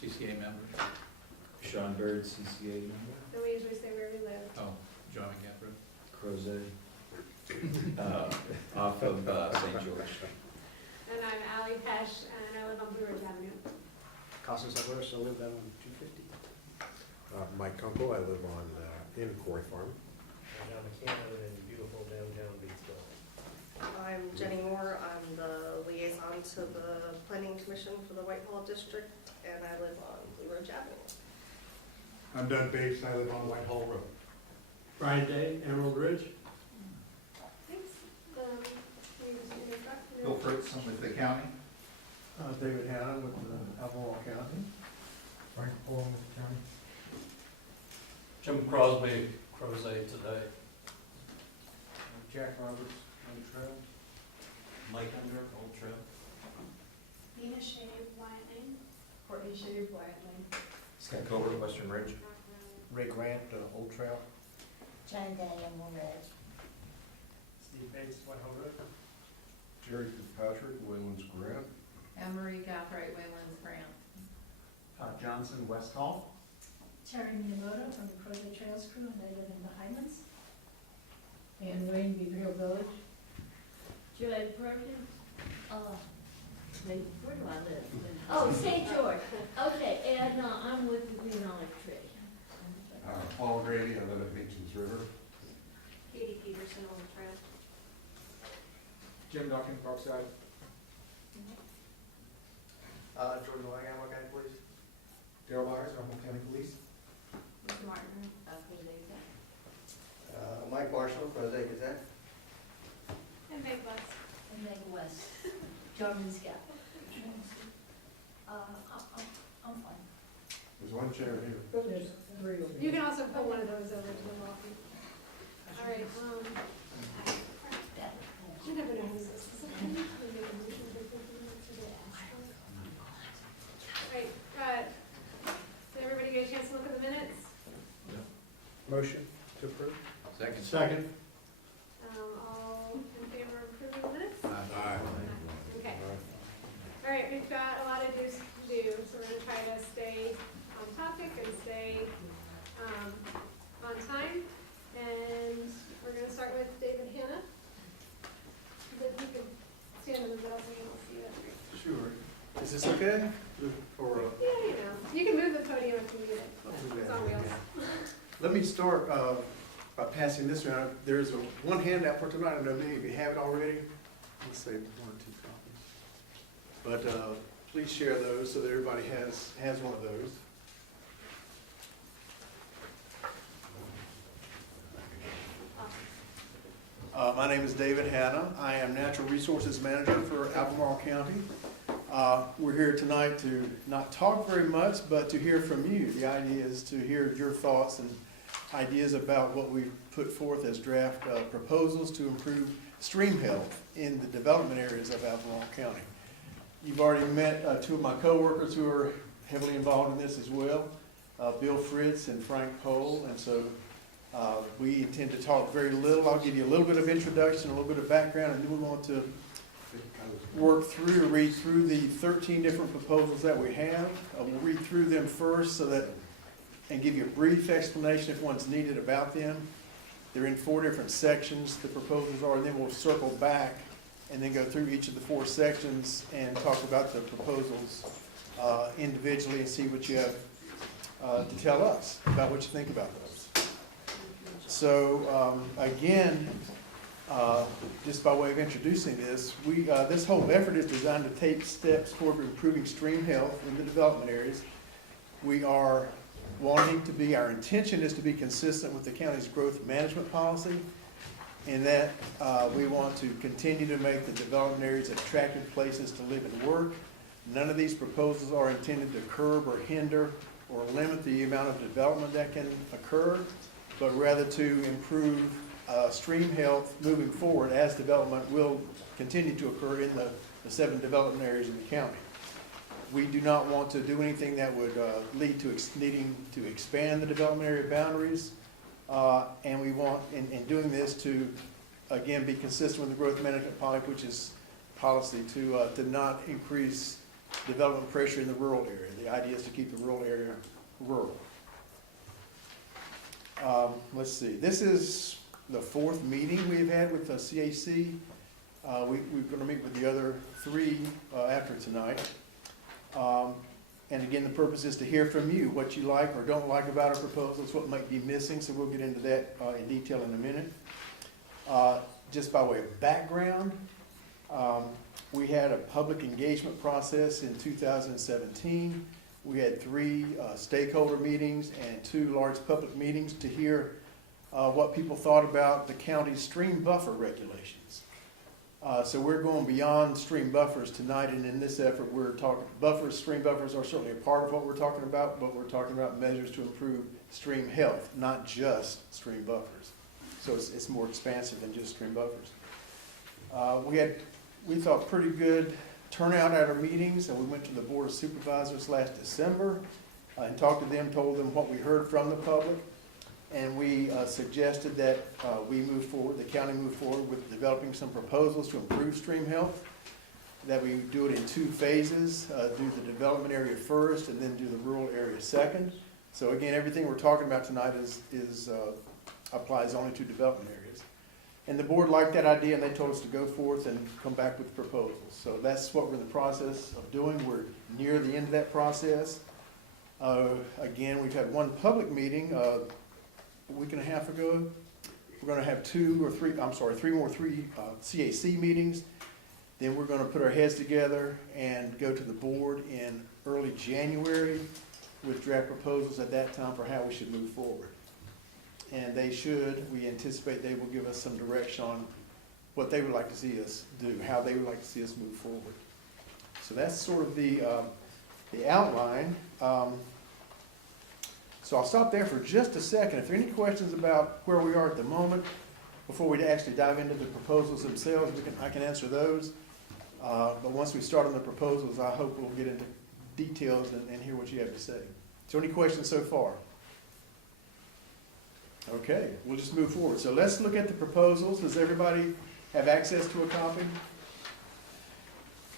CCA member. Sean Bird, CCA member. And we usually say where we live. Oh, John McCaffrey. Crozet. Off of St. George. And I'm Ally Pesh, and I live on Blue Ridge Avenue. Costas Alvarez, I live down on 250. Mike Kunkel, I live on, in Quarry Farm. John McCann, I live in beautiful downtown Batesville. I'm Jenny Moore. I'm the liaison to the Planning Commission for the Whitehall District, and I live on Blue Ridge Avenue. I'm Doug Bates, I live on Whitehall Road. Brian Day, Emerald Ridge. Thanks. Can you just introduce that? Bill Fritz, I'm with the county. David Hanna with Albemarle County. Frank Paul with the county. Jim Crosby, Crozet today. Jack Roberts, Old Trail. Mike Under, Old Trail. Nina Shea, Wyatt Lane. Courtney Shea, Wyatt Lane. Scott Colbert, Western Ridge. Ray Grant, Old Trail. Jane Day, Emerald Ridge. Steve Bates, Whitehall Road. Jerry Fitzpatrick, Wayland's Grant. Anne Marie Gathright, Wayland's Grant. Todd Johnson, West Hall. Terry Miyamoto from the Crozet Trails Crew, and I live in the Highlands. Anne Wayne, Beaver Village. Juliet Perkins. Where do I live? Oh, St. George. Okay, and I'm with the Green Olive Tree. Paul Grady, I live at Beaches River. Katie Peterson on the trail. Jim Duncan, Parkside. Jordan Lang, County Police. Darrell Byers, Humboldt County Police. Mr. Martin, Crozet. Mike Marshall, Crozet Gazette. And Meg Bus. And Meg West. Jarman Scott. I'm fine. There's one chair here. There's three over You here. can also put one of those over to the lobby. All right, you never know who's this. Right, did everybody get a chance to look at the minutes? Motion to approve. Second. Second. All in favor of approving the minutes? Aye. Okay. All right, we've got a lot of do's to do, so we're gonna try to stay on topic and stay on time. And we're gonna start with David Hanna. But you can stand in the middle so you don't see that. Sure. Is this okay? Or, Yeah, you know, you can move the podium if you need it. It's on wheels. let me start by passing this around. There's one handout for tonight. I don't know maybe if you have it already. Let's say 1 or 2 copies. But please share those so that everybody has one of those. My name is David Hanna. I am Natural Resources Manager for Albemarle County. We're here tonight to not talk very much, but to hear from you. The idea is to hear your thoughts and ideas about what we've put forth as draft proposals to improve stream health in the development areas of Albemarle County. You've already met 2 of my coworkers who are heavily involved in this as well, Bill Fritz and Frank Pohl, and so we intend to talk very little. I'll give you a little bit of introduction, a little bit of background, and then we want to read through the 13 different proposals that we have. We'll read through them first so that, and give you a brief explanation if one's needed about them. They're in 4 different sections, the proposals are, and then we'll circle back and then go through each of the 4 sections and talk about the proposals individually and see what you have to tell us about what you think about those. So again, just by way of introducing this, this whole effort is designed to take steps toward improving stream health in the development areas. We are wanting to be, our intention is to be consistent with the county's growth management policy, in that we want to continue to make the development areas attractive places to live and work. None of these proposals are intended to curb or hinder or limit the amount of development that can occur, but rather to improve stream health moving forward as development will continue to occur in the 7 development areas in the county. We do not want to do anything that would lead to needing to expand the development area boundaries, and we want, in doing this, to again be consistent with the growth management policy, which is policy to not increase development pressure in the rural area. The idea is to keep the rural area rural. Let's see, this is the fourth meeting we've had with the CAC. We're gonna meet with the other three after tonight. And again, the purpose is to hear from you, what you like or don't like about our proposals, what might be missing, so we'll get into that in detail in a minute. Just by way of background, we had a public engagement process in 2017. We had 3 stakeholder meetings and 2 large public meetings to hear what people thought about the county's stream buffer regulations. So we're going beyond stream buffers tonight, and in this effort, we're talking stream buffers are certainly a part of what we're talking about, but we're talking about measures to improve stream health, not just stream buffers. So it's more expansive than just stream buffers. We thought pretty good turnout at our meetings, and we went to the Board of Supervisors last December and talked to them, told them what we heard from the public. And we suggested that the county move forward with developing some proposals to improve stream health, that we do it in 2 phases, do the development area first and then do the rural area second. So again, everything we're talking about tonight applies only to development areas. And the board liked that idea, and they told us to go forth and come back with proposals. So that's what we're in the process of doing. We're near the end of that process. Again, we've had 1 public meeting a week and a half ago. We're going to have 3 more CAC meetings. Then we're going to put our heads together and go to the board in early January with draft proposals at that time for how we should move forward. And we anticipate they will give us some direction on what they would like to see us do, how they would like to see us move forward. So that's sort of the outline. So I'll stop there for just a second. If there are any questions about where we are at the moment, before we actually dive into the proposals themselves, I can answer those. But once we start on the proposals, I hope we'll get into details and hear what you have to say. So any questions so far? Okay, we'll just move forward. So let's look at the proposals. Does everybody have access to a copy?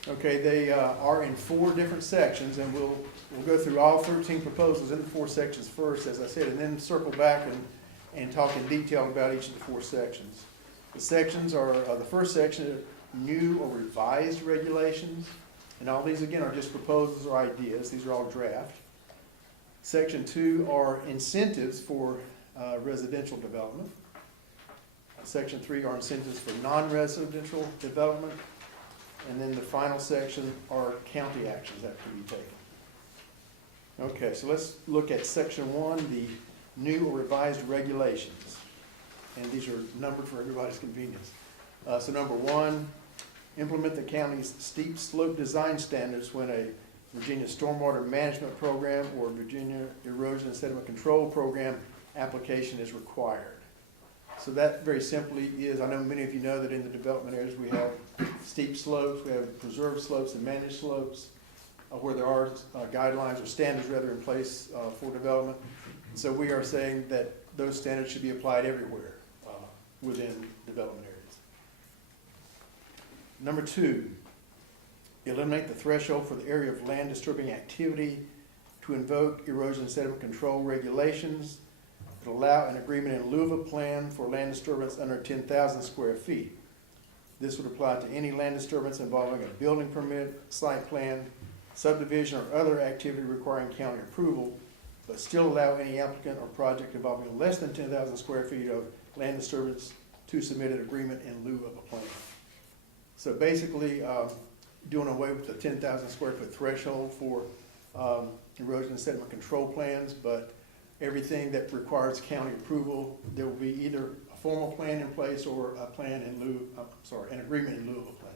Okay, they are in 4 different sections, and we'll go through all 13 proposals in the 4 sections first, as I said, and then circle back and talk in detail about each of the 4 sections. The sections are, the first section, new or revised regulations, and all these again are just proposals or ideas. These are all draft. Section 2 are incentives for residential development. Section 3 are incentives for non-residential development. And then the final section are county actions that can be taken. Okay, so let's look at section 1, the new or revised regulations. And these are numbered for everybody's convenience. So number 1, implement the county's steep slope design standards when a Virginia Stormwater Management Program or Virginia Erosion and Sediment Control Program application is required. So that very simply is, I know many of you know that in the development areas we have steep slopes, we have preserved slopes and managed slopes, where there are guidelines or standards rather in place for development. So we are saying that those standards should be applied everywhere within development areas. Number 2, eliminate the threshold for the area of land disturbing activity to invoke erosion and sediment control regulations that allow an agreement in lieu of a plan for land disturbance under 10,000 square feet. This would apply to any land disturbance involving a building permit, site plan, subdivision, or other activity requiring county approval, but still allow any applicant or project involving less than 10,000 square feet of land disturbance to submit an agreement in lieu of a plan. So basically, doing away with the 10,000 square foot threshold for erosion and sediment control plans, but everything that requires county approval, there will be either a formal plan in place or a plan in lieu, an agreement in lieu of a plan.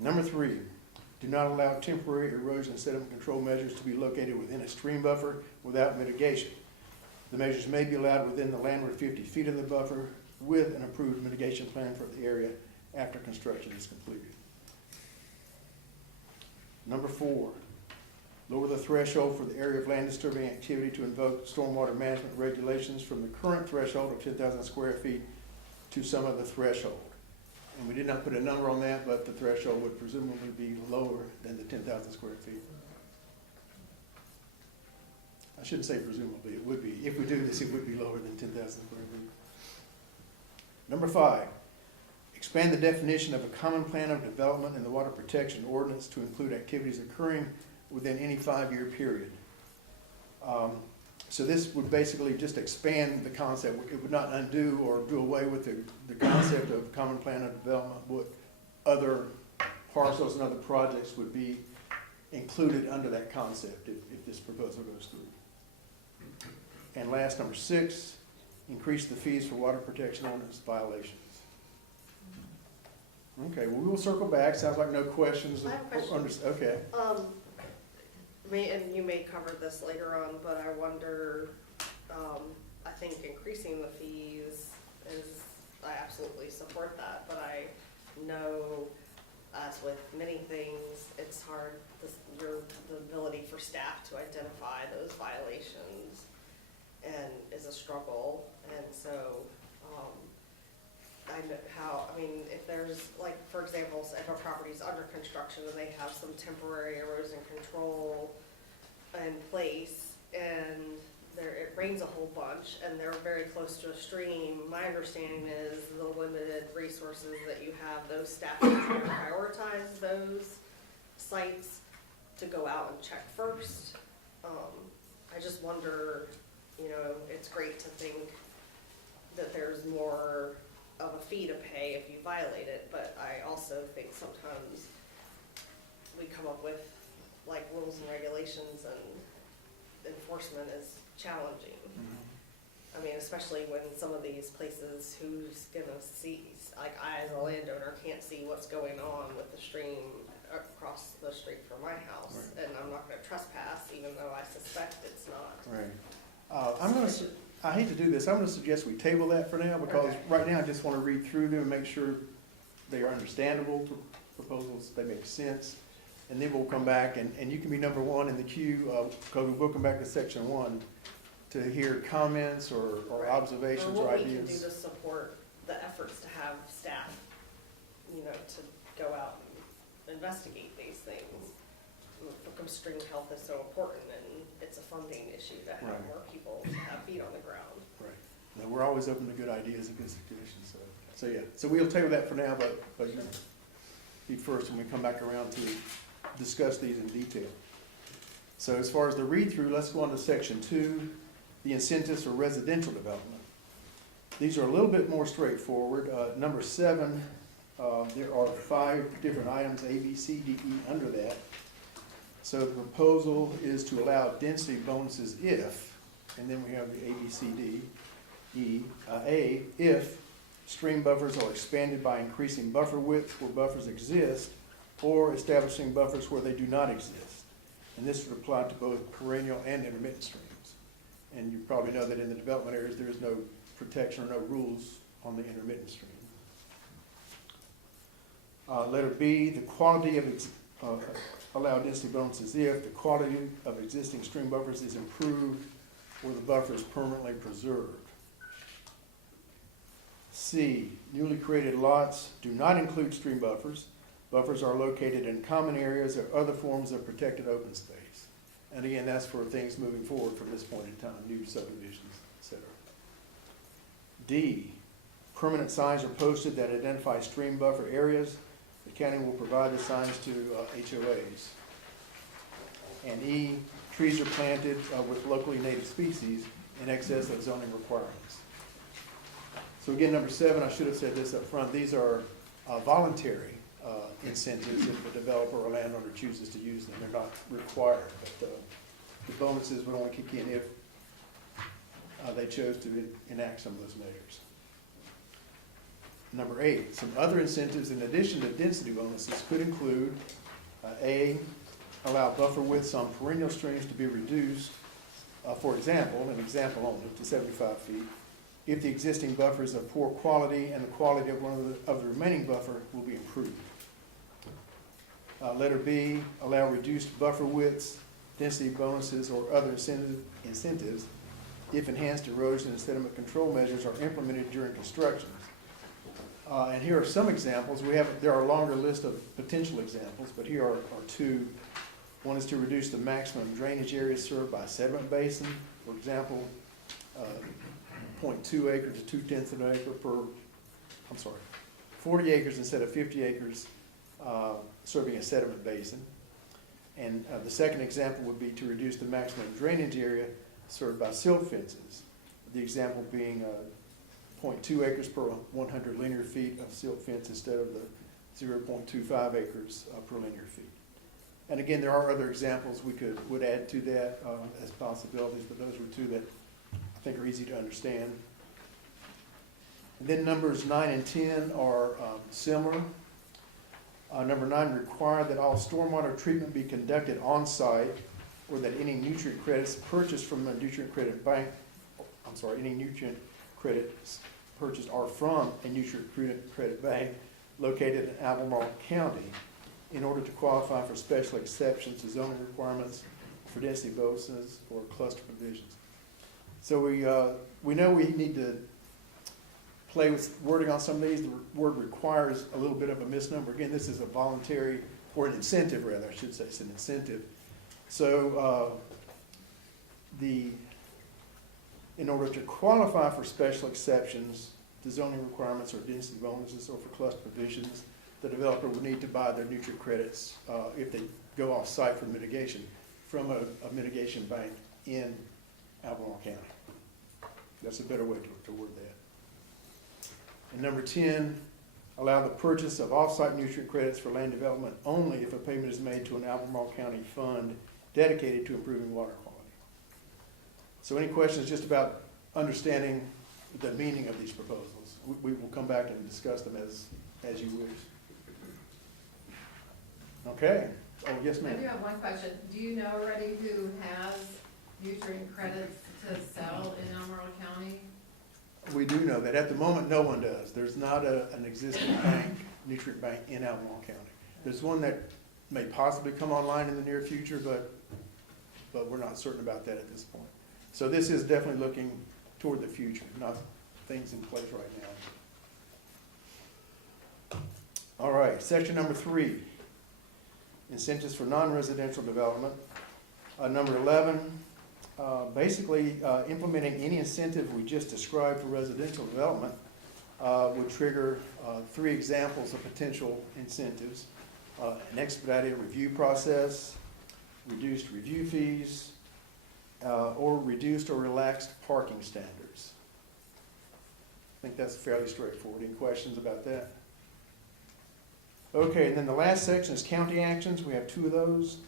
Number 3, do not allow temporary erosion and sediment control measures to be located within a stream buffer without mitigation. The measures may be allowed within the landward 50 feet of the buffer with an approved mitigation plan for the area after construction is completed. Number 4, lower the threshold for the area of land disturbing activity to invoke stormwater management regulations from the current threshold of 10,000 square feet to some other threshold. And we did not put a number on that, but the threshold would presumably be lower than the 10,000 square feet. I shouldn't say presumably, it would be. If we do this, it would be lower than 10,000 square feet. Number 5, expand the definition of a common plan of development in the water protection ordinance to include activities occurring within any 5-year period. So this would basically just expand the concept. It would not undo or do away with the concept of common plan of development. What other parcels and other projects would be included under that concept if this proposal goes through. And last, number 6, increase the fees for water protection ordinance violations. Okay, well, we will circle back. Sounds like no questions. I have a question. Okay. And you may cover this later on, but I wonder, I think increasing the fees is, I absolutely support that, but I know, as with many things, it's hard, the ability for staff to identify those violations and is a struggle, and so, if there's, like, for example, if a property's under construction and they have some temporary erosion control in place, and it rains a whole bunch, and they're very close to a stream, my understanding is the limited resources that you have, those staff can prioritize those sites to go out and check first. I just wonder, it's great to think that there's more of a fee to pay if you violate it, but I also think sometimes we come up with like rules and regulations and enforcement is challenging. I mean, especially when some of these places, who's gonna see, like I as a landowner can't see what's going on with the stream across the street from my house, Right. and I'm not gonna trespass even though I suspect it's not. Right. I hate to do this. I'm going to suggest we table that for now because Okay. right now I just want to read through them and make sure they are understandable proposals, they make sense. And then we'll come back and you can be number 1 in the queue because we'll come back to section 1 to hear comments or Right. observations or what we can do ideas. to support the efforts to have staff, to go out and investigate these things. Because stream health is so important, and it's a funding issue to have Right. more people have feet on the ground. Right. No, we're always open to good ideas and good suggestions. So yeah. So we'll table that for now, but you'll be first when we come back around to discuss these in detail. So as far as the read-through, let's go on to section 2, the incentives for residential development. These are a little bit more straightforward. Number 7, there are 5 different items, A, B, C, D, E, under that. So the proposal is to allow density bonuses if, and then we have the A, B, C, D, E. A, if stream buffers are expanded by increasing buffer width where buffers exist, or establishing buffers where they do not exist. And this would apply to both perennial and intermittent streams. And you probably know that in the development areas, there is no protection or no rules on the intermittent stream. Letter B, the quality of allow density bonuses if the quality of existing stream buffers is improved or the buffer is permanently preserved. C, newly created lots do not include stream buffers. Buffers are located in common areas or other forms of protected open space. And again, that's for things moving forward from this point in time, new subdivisions, etc. D, permanent signs are posted that identify stream buffer areas. The county will provide the signs to HOAs. And E, trees are planted with locally native species in excess of zoning requirements. So again, number 7, I should have said this up front, these are voluntary incentives if the developer or landowner chooses to use them. They're not required, but the bonuses would only kick in if they chose to enact some of those measures. Number 8, some other incentives in addition to density bonuses could include A, allow buffer widths on perennial streams to be reduced, for example, an example only, to 75 feet, if the existing buffer is of poor quality and the quality of one of the remaining buffer will be improved. Letter B, allow reduced buffer widths, density bonuses, or other incentives if enhanced erosion and sediment control measures are implemented during construction. And here are some examples. There are a longer list of potential examples, but here are two. One is to reduce the maximum drainage area served by sediment basin. For example, 0.2 acre to 2/10 of an acre 40 acres instead of 50 acres serving a sediment basin. And the second example would be to reduce the maximum drainage area served by silt fences. The example being 0.2 acres per 100 linear feet of silt fence instead of the 0.25 acres per linear feet. And again, there are other examples would add to that as possibilities, but those were two that I think are easy to understand. And then numbers 9 and 10 are similar. Number 9, require that all stormwater treatment be conducted on-site, or that any nutrient credits purchased from a nutrient credit bank, any nutrient credits purchased are from a nutrient credit bank located in Albemarle County in order to qualify for special exceptions to zoning requirements for density bonuses or cluster provisions. So we know we need to play with wording on some of these. The word requires a little bit of a misnomer. Again, this is a voluntary, or an incentive rather, I should say, it's an incentive. So in order to qualify for special exceptions to zoning requirements or density bonuses or for cluster provisions, the developer would need to buy their nutrient credits if they go off-site for mitigation from a mitigation bank in Albemarle County. That's a better way to word that. And number 10, allow the purchase of off-site nutrient credits for land development only if a payment is made to an Albemarle County fund dedicated to improving water quality. So any questions just about understanding the meaning of these proposals? We will come back and discuss them as you wish. Okay. Oh, yes, I ma'am. do have one question. Do you know already who has nutrient credits to sell in Albemarle County? We do know that. At the moment, no one does. There's not an existing nutrient bank in Albemarle County. There's one that may possibly come online in the near future, but we're not certain about that at this point. So this is definitely looking toward the future, not things in place right now. All right, section number 3, incentives for non-residential development. Number 11, basically implementing any incentive we just described for residential development would trigger 3 examples of potential incentives. An expedited review process, reduced review fees, or reduced or relaxed parking standards. I think that's fairly straightforward. Any questions about that? Okay, and then the last section is county actions. We have 2 of those.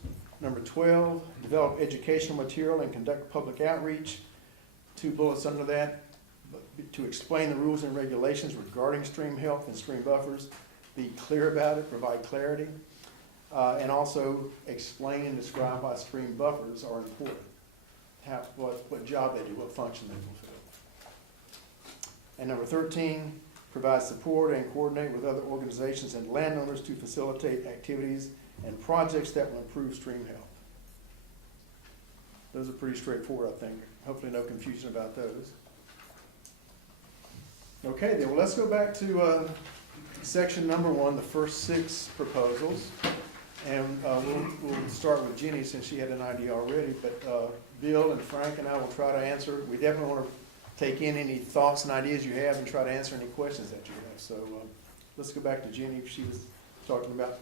Number 12, develop educational material and conduct public outreach. 2 bullets under that, to explain the rules and regulations regarding stream health and stream buffers, be clear about it, provide clarity, and also explain and describe why stream buffers are important, what job they do, what function they fulfill. And number 13, provide support and coordinate with other organizations and landowners to facilitate activities and projects that will improve stream health. Those are pretty straightforward, I think. Hopefully no confusion about those. Okay, then, well, let's go back to section number 1, the first 6 proposals. And we'll start with Jenny since she had an idea already, but Bill and Frank and I will try to answer. We definitely want to take in any thoughts and ideas you have and try to answer any questions that you have. So let's go back to Jenny. She was talking about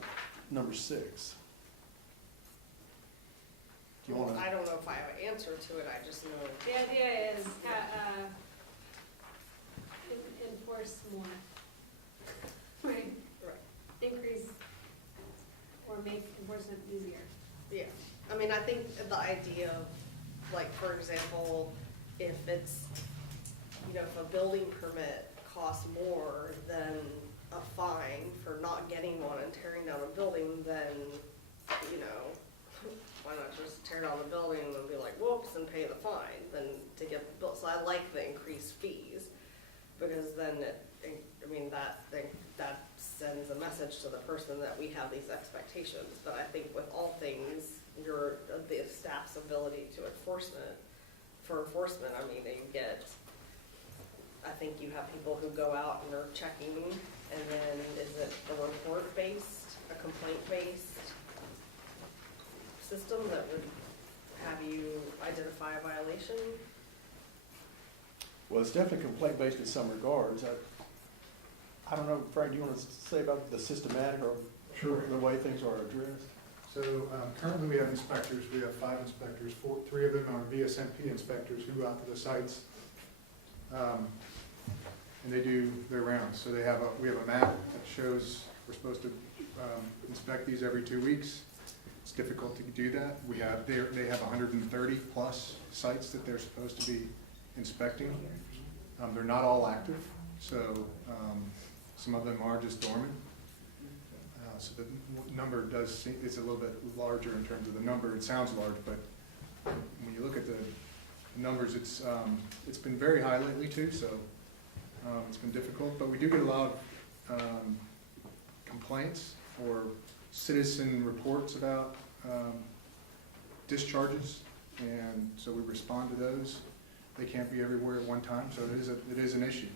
number 6. Do you want to? I don't know if I have an answer to it, I just know. The idea is enforce more. Right? Right. Increase or make enforcement easier. Yeah, I mean, I think the idea of, like, for example, if it's, if a building permit costs more than a fine for not getting one and tearing down a building, then, why not just tear down the building and then be like, whoops, and pay the fine than to get built. So I like the increased fees, because then that sends a message to the person that we have these expectations. But I think with all things, the staff's ability to enforcement, I think you have people who go out and are checking And then is it a report-based, a complaint-based system that would have you identify a violation? Well, it's definitely complaint-based in some regards. I don't know, Frank, do you want to say about the systematic or Sure. the way things are addressed? So currently we have inspectors, we have 5 inspectors, 3 of them are VSMP inspectors who go out to the sites. And they do their rounds. So we have a map that shows we're supposed to inspect these every 2 weeks. It's difficult to do that. They have 130 plus sites that they're supposed to be inspecting. They're not all active, so some of them are just dormant. So the number does seem, it's a little bit larger in terms of the number. It sounds large, but when you look at the numbers, it's been very high lately too, so it's been difficult. But we do get a lot of complaints or citizen reports about discharges, and so we respond to those. They can't be everywhere at one time, so it is an issue.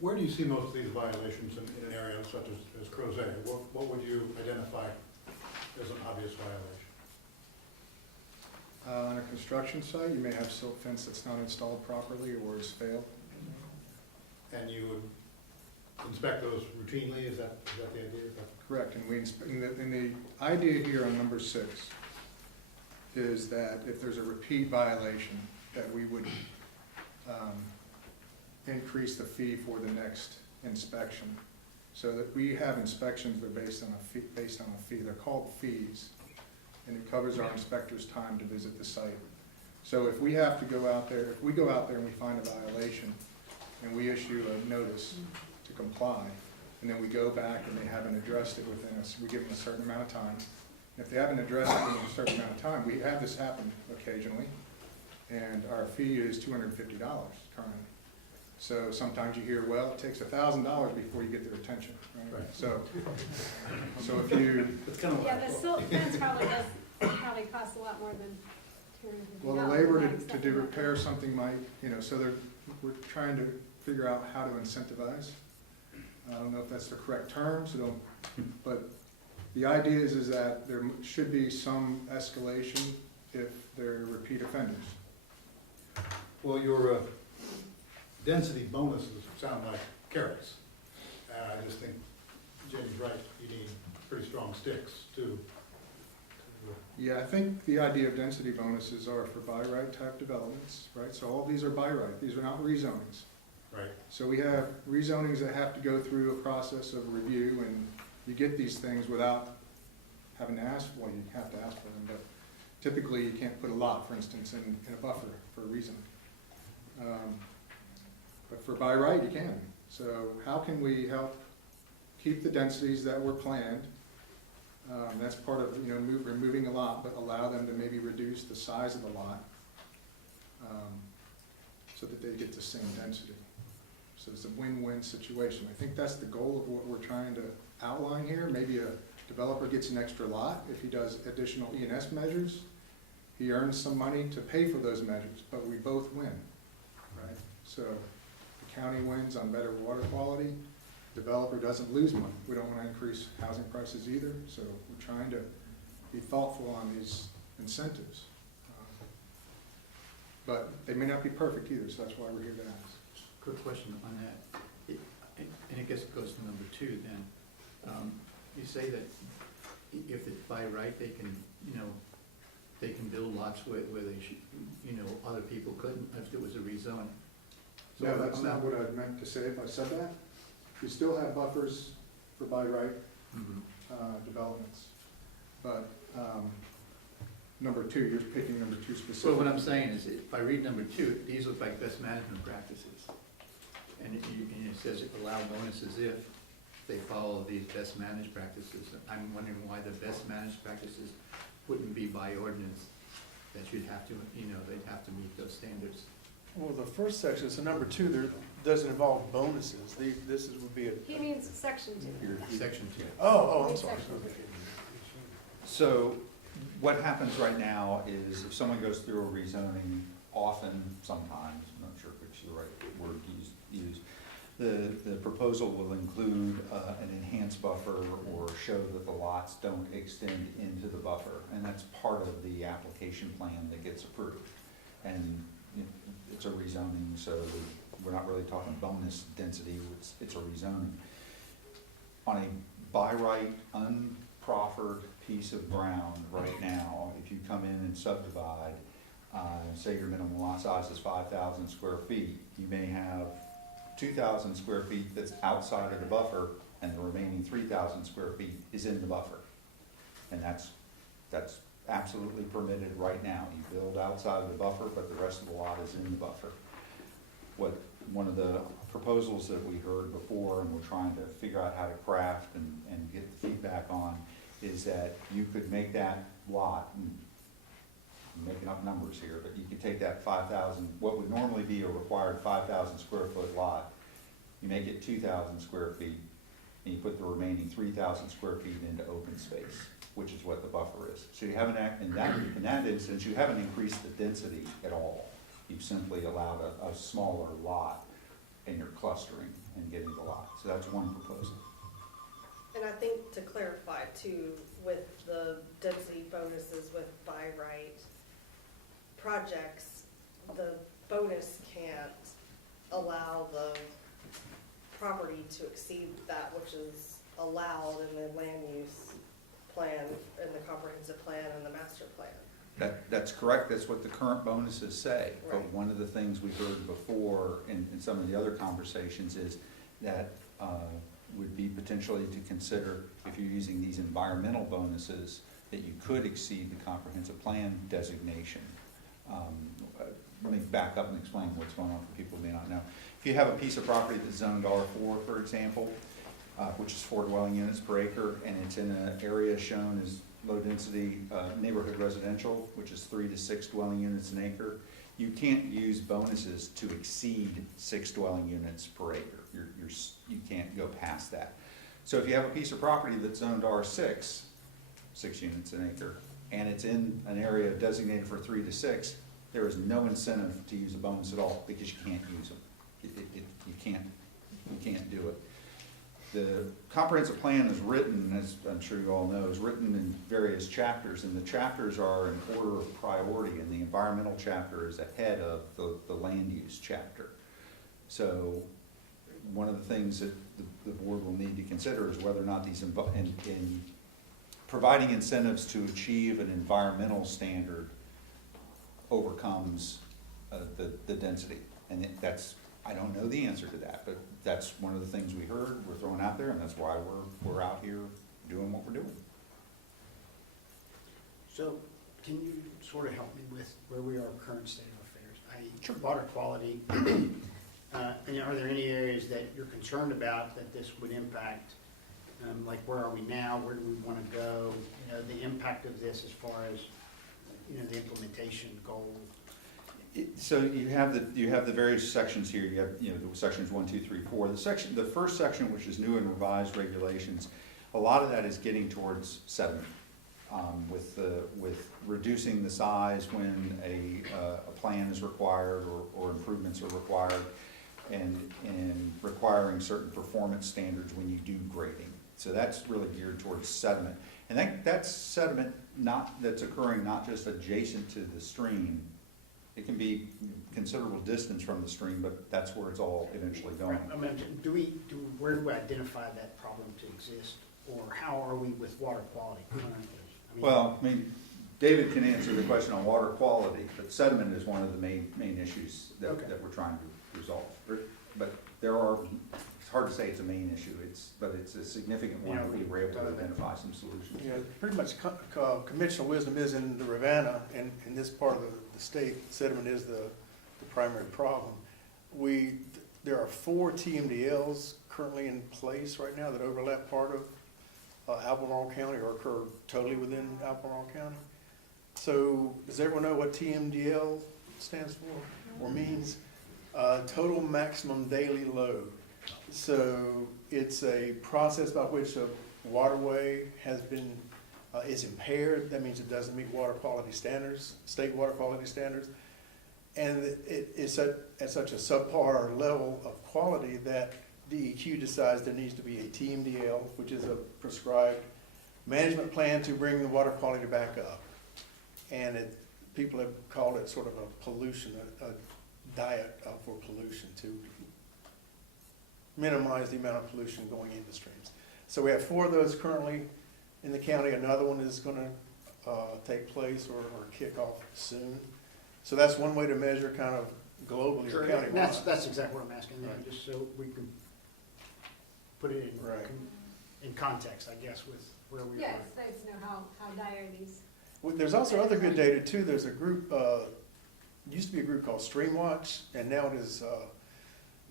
Where do you see most of these violations in areas such as Crozet? What would you identify as an obvious violation? On a construction site, you may have silt fence that's not installed properly or has failed. And you would inspect those routinely, is that the idea? Correct, and and the idea here on number 6 is that if there's a repeat violation, that we would increase the fee for the next inspection. So that we have inspections that are based on a fee. They're called fees, and it covers our inspector's time to visit the site. So if we have to go out there, if we go out there and we find a violation, and we issue a notice to comply, and then we go back and they haven't addressed it within us, we give them a certain amount of time. If they haven't addressed it within a certain amount of time, we have this happen occasionally, and our fee is $250 currently. So sometimes you hear, well, it takes $1,000 before you get their attention, right? Right. So if you, It's kind of Yeah, the silt fence probably costs a lot more than $250. well, the labor to do repair something might, so we're trying to figure out how to incentivize. I don't know if that's the correct term, but the idea is that there should be some escalation if they're repeat offenders. Well, your density bonuses sound like carrots. And I just think Jamie's right, you need pretty strong sticks to Yeah, I think the idea of density bonuses are for by right type developments, right? So all these are by right, these are not rezonings. right. So we have rezonings that have to go through a process of review, and you get these things without having to ask, well, you have to ask for them, but typically you can't put a lot, for instance, in a buffer for a reason. But for by right, you can. So how can we help keep the densities that were planned? That's part of, removing a lot, but allow them to maybe reduce the size of the lot so that they get the same density. So it's a win-win situation. I think that's the goal of what we're trying to outline here. Maybe a developer gets an extra lot if he does additional E&S measures. He earns some money to pay for those measures, but we both win, right? So the county wins on better water quality. Developer doesn't lose money. We don't want to increase housing prices either, so we're trying to be thoughtful on these incentives. But they may not be perfect either, so that's why we're here to ask. Quick question on that. And I guess it goes to number 2 then. You say that if it's by right, they can, they can build lots where they should, other people couldn't if there was a rezoning. So No, that's not what I meant to say if I said that. You still have buffers for by right developments. But number 2, you're picking number 2 specifically. So what I'm saying is, if I read number 2, these look like best management practices. And it says allow bonuses if they follow these best managed practices. I'm wondering why the best managed practices wouldn't be by ordinance, that you'd have to, they'd have to meet those standards. Well, the first section, so number 2, there doesn't involve bonuses. Would be a. He means section 2. Section 2. Oh, I'm sorry. Section 2. So what happens right now is if someone goes through a rezoning, often, sometimes, I'm not sure which is the right word to use, The proposal will include an enhanced buffer or show that the lots don't extend into the buffer, and that's part of the application plan that gets approved. And it's a rezoning, so we're not really talking bonus density, it's a rezoning. On a by right, unproffered piece of ground right now, if you come in and subdivide, say your minimum lot size is 5,000 square feet, you may have 2,000 square feet that's outside of the buffer, and the remaining 3,000 square feet is in the buffer. And that's absolutely permitted right now. You build outside of the buffer, but the rest of the lot is in the buffer. One of the proposals that we heard before, and we're trying to figure out how to craft and get the feedback on, is that you could make that lot, I'm making up numbers here, but you could take that 5,000, what would normally be a required 5,000 square foot lot, you make it 2,000 square feet, and you put the remaining 3,000 square feet into open space, which is what the buffer is. So you haven't, in that instance, you haven't increased the density at all. You've simply allowed a smaller lot, and you're clustering and getting the lot. So that's one proposal. And I think to clarify too, with the density bonuses with by right projects, the bonus can't allow the property to exceed that which is allowed in the land use plan, in the comprehensive plan and the master plan. That's correct, that's what the current bonuses say. But Right. one of the things we heard before in some of the other conversations is that would be potentially to consider, if you're using these environmental bonuses, that you could exceed the comprehensive plan designation. Let me back up and explain what's going on for people who may not know. If you have a piece of property that's zoned R4, for example, which is 4 dwelling units per acre, and it's in an area shown as low density neighborhood residential, which is 3 to 6 dwelling units an acre, you can't use bonuses to exceed 6 dwelling units per acre. You can't go past that. So if you have a piece of property that's zoned R6, 6 units an acre, and it's in an area designated for 3 to 6, there is no incentive to use a bonus at all, because you can't use them. You can't do it. The comprehensive plan is written, as I'm sure you all know, is written in various chapters, and the chapters are in order of priority, and the environmental chapter is ahead of the land use chapter. So one of the things that the board will need to consider is whether or not these, in providing incentives to achieve an environmental standard overcomes the density. And I don't know the answer to that, but that's one of the things we heard, we're throwing out there, and that's why we're out here doing what we're doing. So, can you sort of help me with where we are current state of affairs? Water quality, and are there any areas that you're concerned about that this would impact? Like where are we now, where do we want to go? The impact of this as far as, the implementation goal. So you have the various sections here. You have the sections 1, 2, 3, 4. The first section, which is new and revised regulations, a lot of that is getting towards sediment, with reducing the size when a plan is required or improvements are required, and requiring certain performance standards when you do grading. So that's really geared towards sediment, and that's sediment that's occurring not just adjacent to the stream. It can be considerable distance from the stream, but that's where it's all eventually going. I mean, where do we identify that problem to exist, or how are we with water quality currently? David can answer the question on water quality, but sediment is one of the main issues that we're trying to resolve. But it's hard to say it's a main issue, but it's a significant one that we were able to identify some solutions. Yeah, pretty much conventional wisdom is in the Ravenna, and in this part of the state, sediment is the primary problem. There are 4 TMDLs currently in place right now that overlap part of Albemarle County or occur totally within Albemarle County. So does everyone know what TMDL stands for or means? Total maximum daily load. So it's a process by which a waterway is impaired. That means it doesn't meet water quality standards, state water quality standards. And it is at such a subpar level of quality that DEQ decides there needs to be a TMDL, which is a prescribed management plan to bring the water quality back up. And people have called it sort of a pollution, a diet for pollution to minimize the amount of pollution going into streams. So we have 4 of those currently in the county. Another one is gonna take place or kick off soon. So that's one way to measure kind of globally or countywide. That's exactly what I'm asking, Right. just so we can put it Right. in context, I guess, with where we are. Yes, it's nice to know how dire these. Well, there's also other good data too. There's a group, used to be a group called Streamwatch, and now it is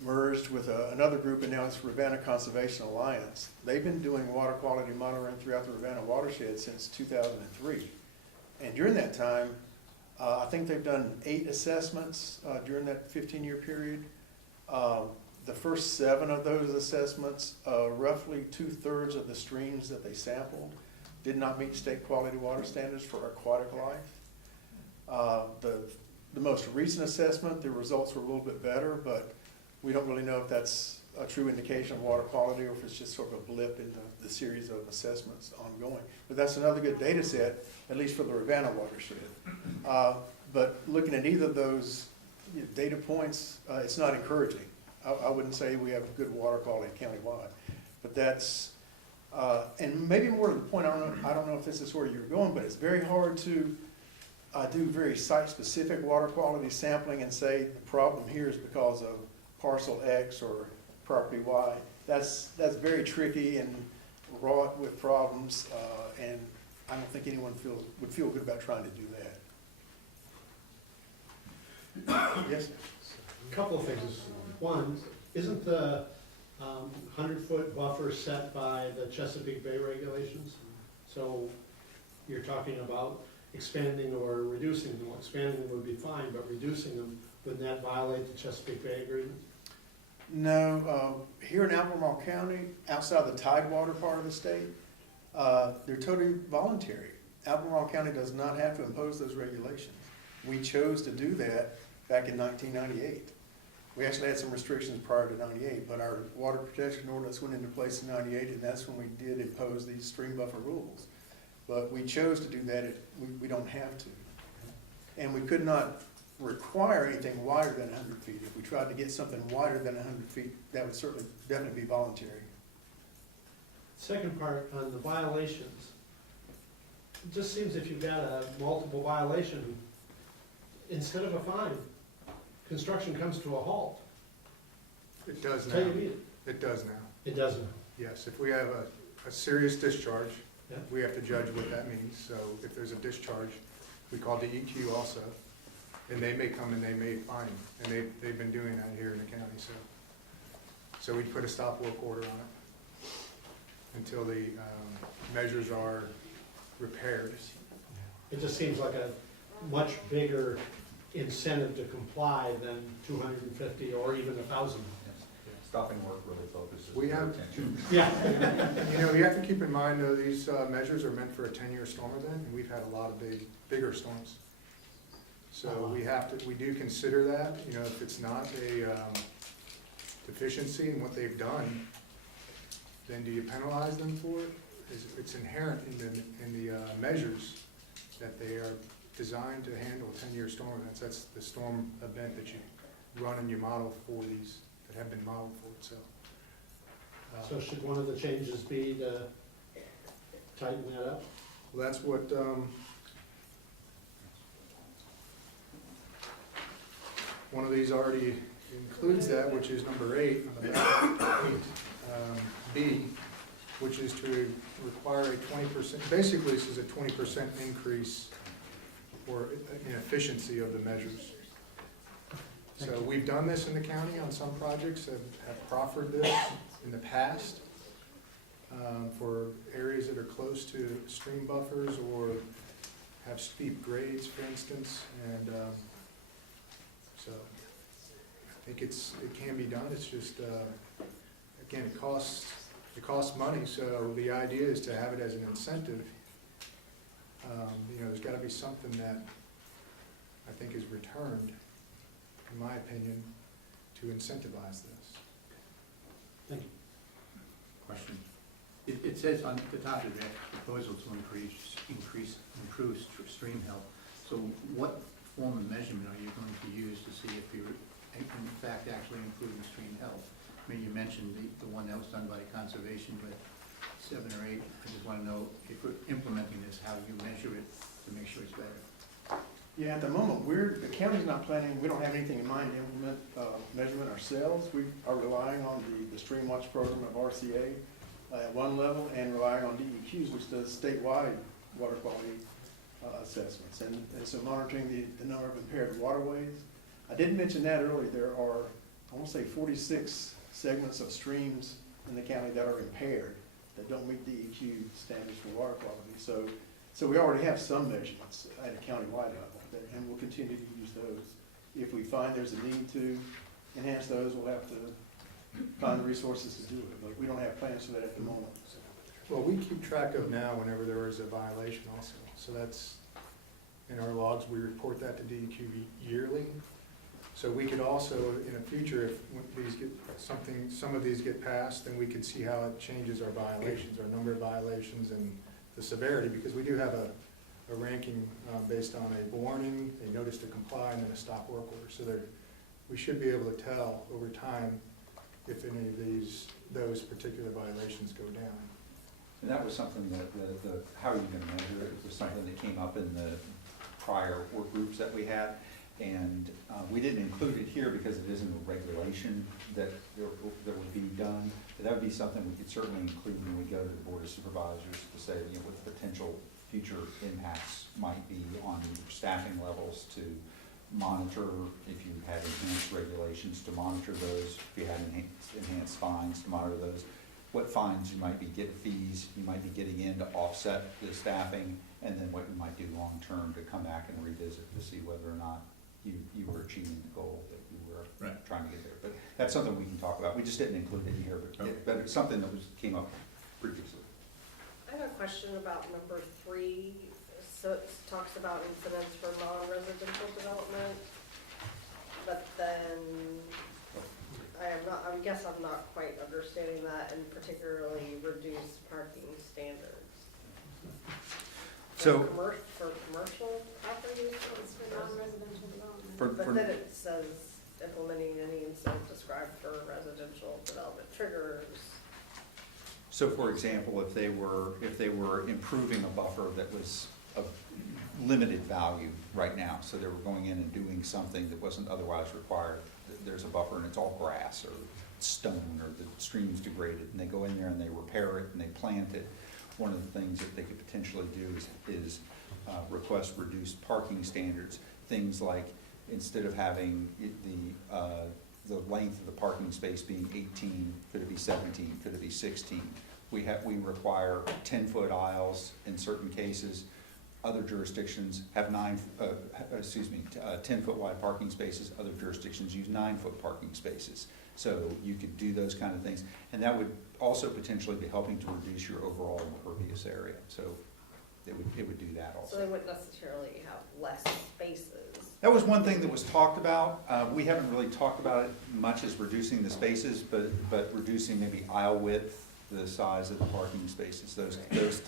merged with another group, and now it's Ravenna Conservation Alliance. They've been doing water quality monitoring throughout the Ravenna watershed since 2003. And during that time, I think they've done 8 assessments during that 15-year period. The first 7 of those assessments, roughly 2/3 of the streams that they sampled did not meet state quality water standards for aquatic life. The most recent assessment, the results were a little bit better, but we don't really know if that's a true indication of water quality or if it's just sort of a blip in the series of assessments ongoing. But that's another good data set, at least for the Ravenna watershed. But looking at either of those data points, it's not encouraging. I wouldn't say we have good water quality countywide, but that's, and maybe more to the point, I don't know if this is where you're going, but it's very hard to do very site-specific water quality sampling and say the problem here is because of parcel X or property Y. That's very tricky and wrought with problems, and I don't think anyone would feel good about trying to do that. Yes? A couple of things. One, isn't the 100-foot buffer set by the Chesapeake Bay regulations? So you're talking about expanding or reducing them. Well, expanding them would be fine, but reducing them, wouldn't that violate the Chesapeake Bay Agreement? No, here in Albemarle County, outside the Tidewater part of the state, they're totally voluntary. Albemarle County does not have to impose those regulations. We chose to do that back in 1998. We actually had some restrictions prior to 98, but our water protection ordinance went into place in 98, and that's when we did impose these stream buffer rules. But we chose to do that, we don't have to. And we could not require anything wider than 100 feet. If we tried to get something wider than 100 feet, that would certainly, definitely be voluntary. Second part, on the violations, it just seems if you've got a multiple violation, instead of a fine, construction comes to a halt. It does Tell now. you mean It does now. it doesn't. Yes, if we have a serious discharge, Yeah. we have to judge what that means. So if there's a discharge, we call DEQ also, and they may come and they may fine, and they've been doing that here in the county, so we put a stop work order on it until the measures are repaired. It just seems like a much bigger incentive to comply than 250 or even 1,000. Stopping work really focuses We their have- attention. Yeah. You know, you have to keep in mind, though, these measures are meant for a 10-year storm event, and we've had a lot of bigger storms. So we do consider that, you know, if it's not a deficiency in what they've done, then do you penalize them for it? It's inherent in the measures that they are designed to handle 10-year storm events. That's the storm event that you run and you model for these, that have been modeled for it, so. So should one of the changes be to tighten that up? Well, that's what, one of these already includes that, which is number 8, on the back, B, which is to require a 20%, basically this is a 20% increase for in efficiency of the measures. So we've done this in the county on some projects, have proffered this in the past for areas that are close to stream buffers or have steep grades, for instance, and so I think it can be done. It's just again, it costs money. So the idea is to have it as an incentive. You know, there's got to be something that I think is returned, in my opinion, to incentivize this. Thank you. Question. It says on the top of that proposal to improve stream health. So what form of measurement are you going to use to see if you're in fact actually improving stream health? I mean, you mentioned the one that was done by conservation with 7 or 8. I just want to know if we're implementing this, how you measure it to make sure it's better. Yeah, at the moment, the county's not planning, we don't have anything in mind to implement measurement ourselves. We are relying on the Stream Watch program of RCA at one level and relying on DEQs, which does statewide water quality assessments. And so monitoring the number of impaired waterways. I didn't mention that earlier. There are, I want to say 46 segments of streams in the county that are impaired, that don't meet DEQ standards for water quality. So we already have some measurements at a countywide level, and we'll continue to use those. If we find there's a need to enhance those, we'll have to find the resources to do it, but we don't have plans for that at the moment. Well, we keep track of now whenever there is a violation also. So that's, in our logs, we report that to DEQ yearly. So we could also, in the future, if these get some of these get passed, then we could see how it changes our violations, our number of violations and the severity, because we do have a ranking based on a warning, a notice to comply, and then a stop work order. So we should be able to tell over time if any of those particular violations go down. And that was something that how are you going to measure it? It was something that came up in the prior work groups that we had. And we didn't include it here because it isn't a regulation that would be done. But that would be something we could certainly include when we go to the Board of Supervisors to say, you know, what the potential future impacts might be on either staffing levels, to monitor if you had enhanced regulations, to monitor those, if you had enhanced fines, to monitor those, what fines you might be getting, fees you might be getting in to offset the staffing, and then what you might do long-term to come back and revisit to see whether or not you were achieving the goal that you were trying to get there. But that's something we can talk about. We just didn't include it in here, but it's something that came up previously. I have a question about number 3. So it talks about incentives for non-residential development, but then I guess I'm not quite understanding that, and particularly reduce parking standards. So For commercial properties, It's for non-residential development. but then it says implementing any incentive described for residential development triggers. So for example, if they were improving a buffer that was of limited value right now, so they were going in and doing something that wasn't otherwise required, there's a buffer and it's all grass or stone or the stream's degraded, and they go in there and they repair it and they plant it. One of the things that they could potentially do is request reduced parking standards. Things like, instead of having the length of the parking space being 18, could it be 17, could it be 16? We require 10-foot aisles in certain cases. Other jurisdictions have 10-foot wide parking spaces. Other jurisdictions use 9-foot parking spaces. So you could do those kind of things. And that would also potentially be helping to reduce your overall impervious area. So it would do that also. So they wouldn't necessarily have less spaces. That was one thing that was talked about. We haven't really talked about it much as reducing the spaces, but reducing maybe aisle width, the size of the parking spaces, those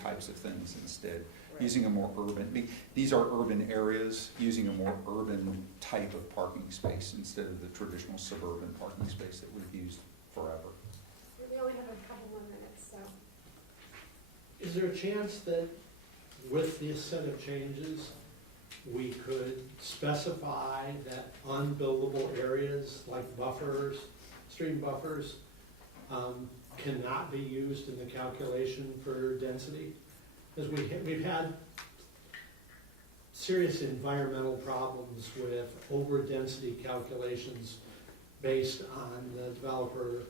types of things instead. Right. Using a more urban, these are urban areas, using a more urban type of parking space instead of the traditional suburban parking space that we've used forever. We only have a couple more minutes, so. Is there a chance that with this set of changes, we could specify that unbuildable areas like buffers, stream buffers, cannot be used in the calculation for density? Because we've had serious environmental problems with over-density calculations based on the developer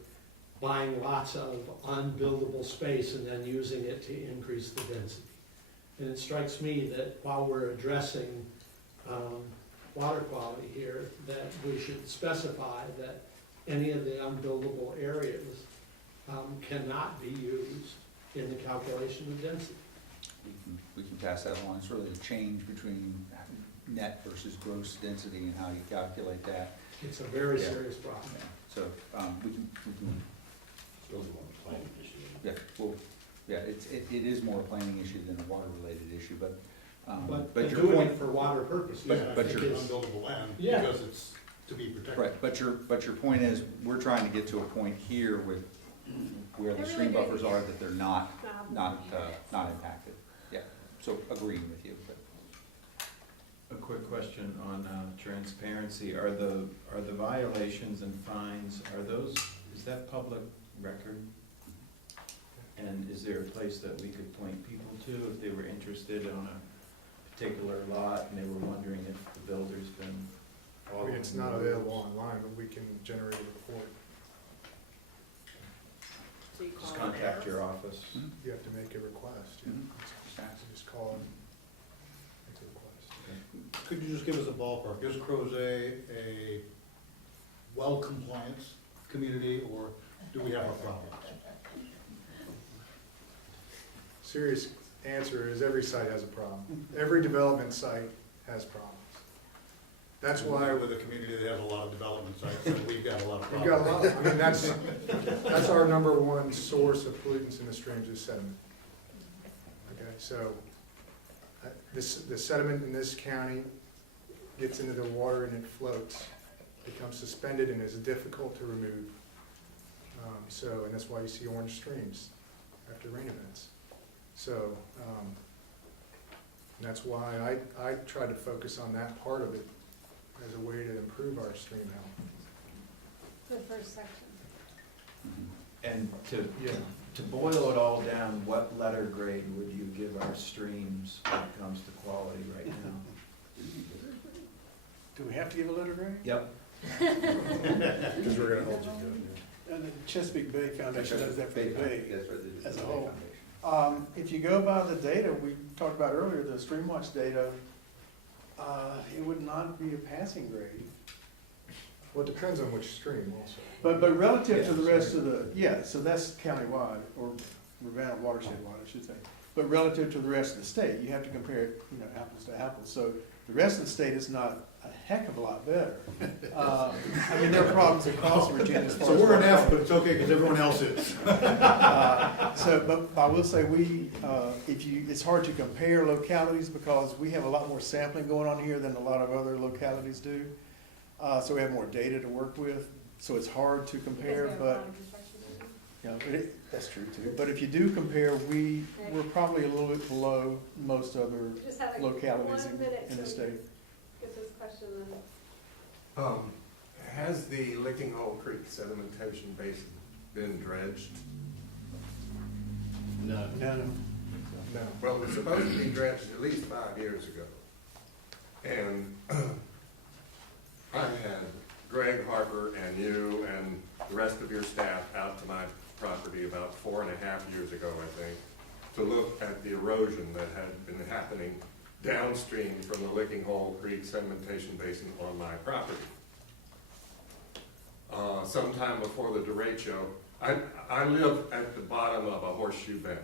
buying lots of unbuildable space and then using it to increase the density. And it strikes me that while we're addressing water quality here, that we should specify that any of the unbuildable areas cannot be used in the calculation of density. We can pass that along. It's really a change between net versus gross density and how you calculate that. It's a very serious problem. Yeah. So we can Those are more planning issues. Yeah, well, yeah, it is more a planning issue than a water-related issue, but But your doing point, it for water purposes, But- I but think you're- it's Unbuildable land, Yeah. because it's to be protected. right, but your point is, we're trying to get to a point here with, where the They're stream really good. buffers are, that they're not Not impacted. Yeah, so agreeing with you, but. A quick question on transparency. Are the violations and fines, is that public record? And is there a place that we could point people to if they were interested on a particular lot and they were wondering if the builder's been I following? mean, it's not the available rules? online, but we can generate a report. So you call Just it contact errors. your office. You have to make a request, yeah. Mhm. You just call and make a request. Could you just give us a ballpark? Is Crozet a well-compliance community, or do we have our problems? Serious answer is every site has a problem. Every development site has problems. That's why With a community that has a lot of development sites, and we've got a lot of we've problems. got a lot, I mean, that's our number one source of pollutants in the streams is sediment. Okay, so, the sediment in this county gets into the water and it floats, becomes suspended and is difficult to remove. And that's why you see orange streams after rain events. So, and that's why I try to focus on that part of it as a way to improve our stream health. The first section. And to Yeah. boil it all down, what letter grade would you give our streams when it comes to quality right now? Do we have to give a letter grade? Yep. Because we're gonna hold you to it. And the Chesapeake Bay Foundation does that for the bay. That's what it is. as a whole. If you go by the data we talked about earlier, the Streamwatch data, it would not be a passing grade. Well, it depends on which stream also. But relative to the rest of the, so that's countywide, or Ravenna watershed-wide, I should say. But relative to the rest of the state, you have to compare it, apples to apples. So the rest of the state is not a heck of a lot better. I mean, there are problems across Virginia as far So as. we're an F, but it's okay, because everyone else is. But I will say it's hard to compare localities because we have a lot more sampling going on here than a lot of other localities do. So we have more data to work with, so it's hard to compare, Because we have a lot but, of construction maybe. that's true too. But if you do compare, we're probably a little bit below most other Just have like localities 1 minute in the to state. get this question then. Has the Licking Hole Creek sedimentation basin been dredged? No. No. No. Well, it was supposed to be dredged at least 5 years ago. And I had Greg Harper and you and the rest of your staff out to my property about 4.5 years ago, I think, to look at the erosion that had been happening downstream from the Licking Hole Creek sedimentation basin on my property. Sometime before the derecho, I live at the bottom of a horseshoe bend.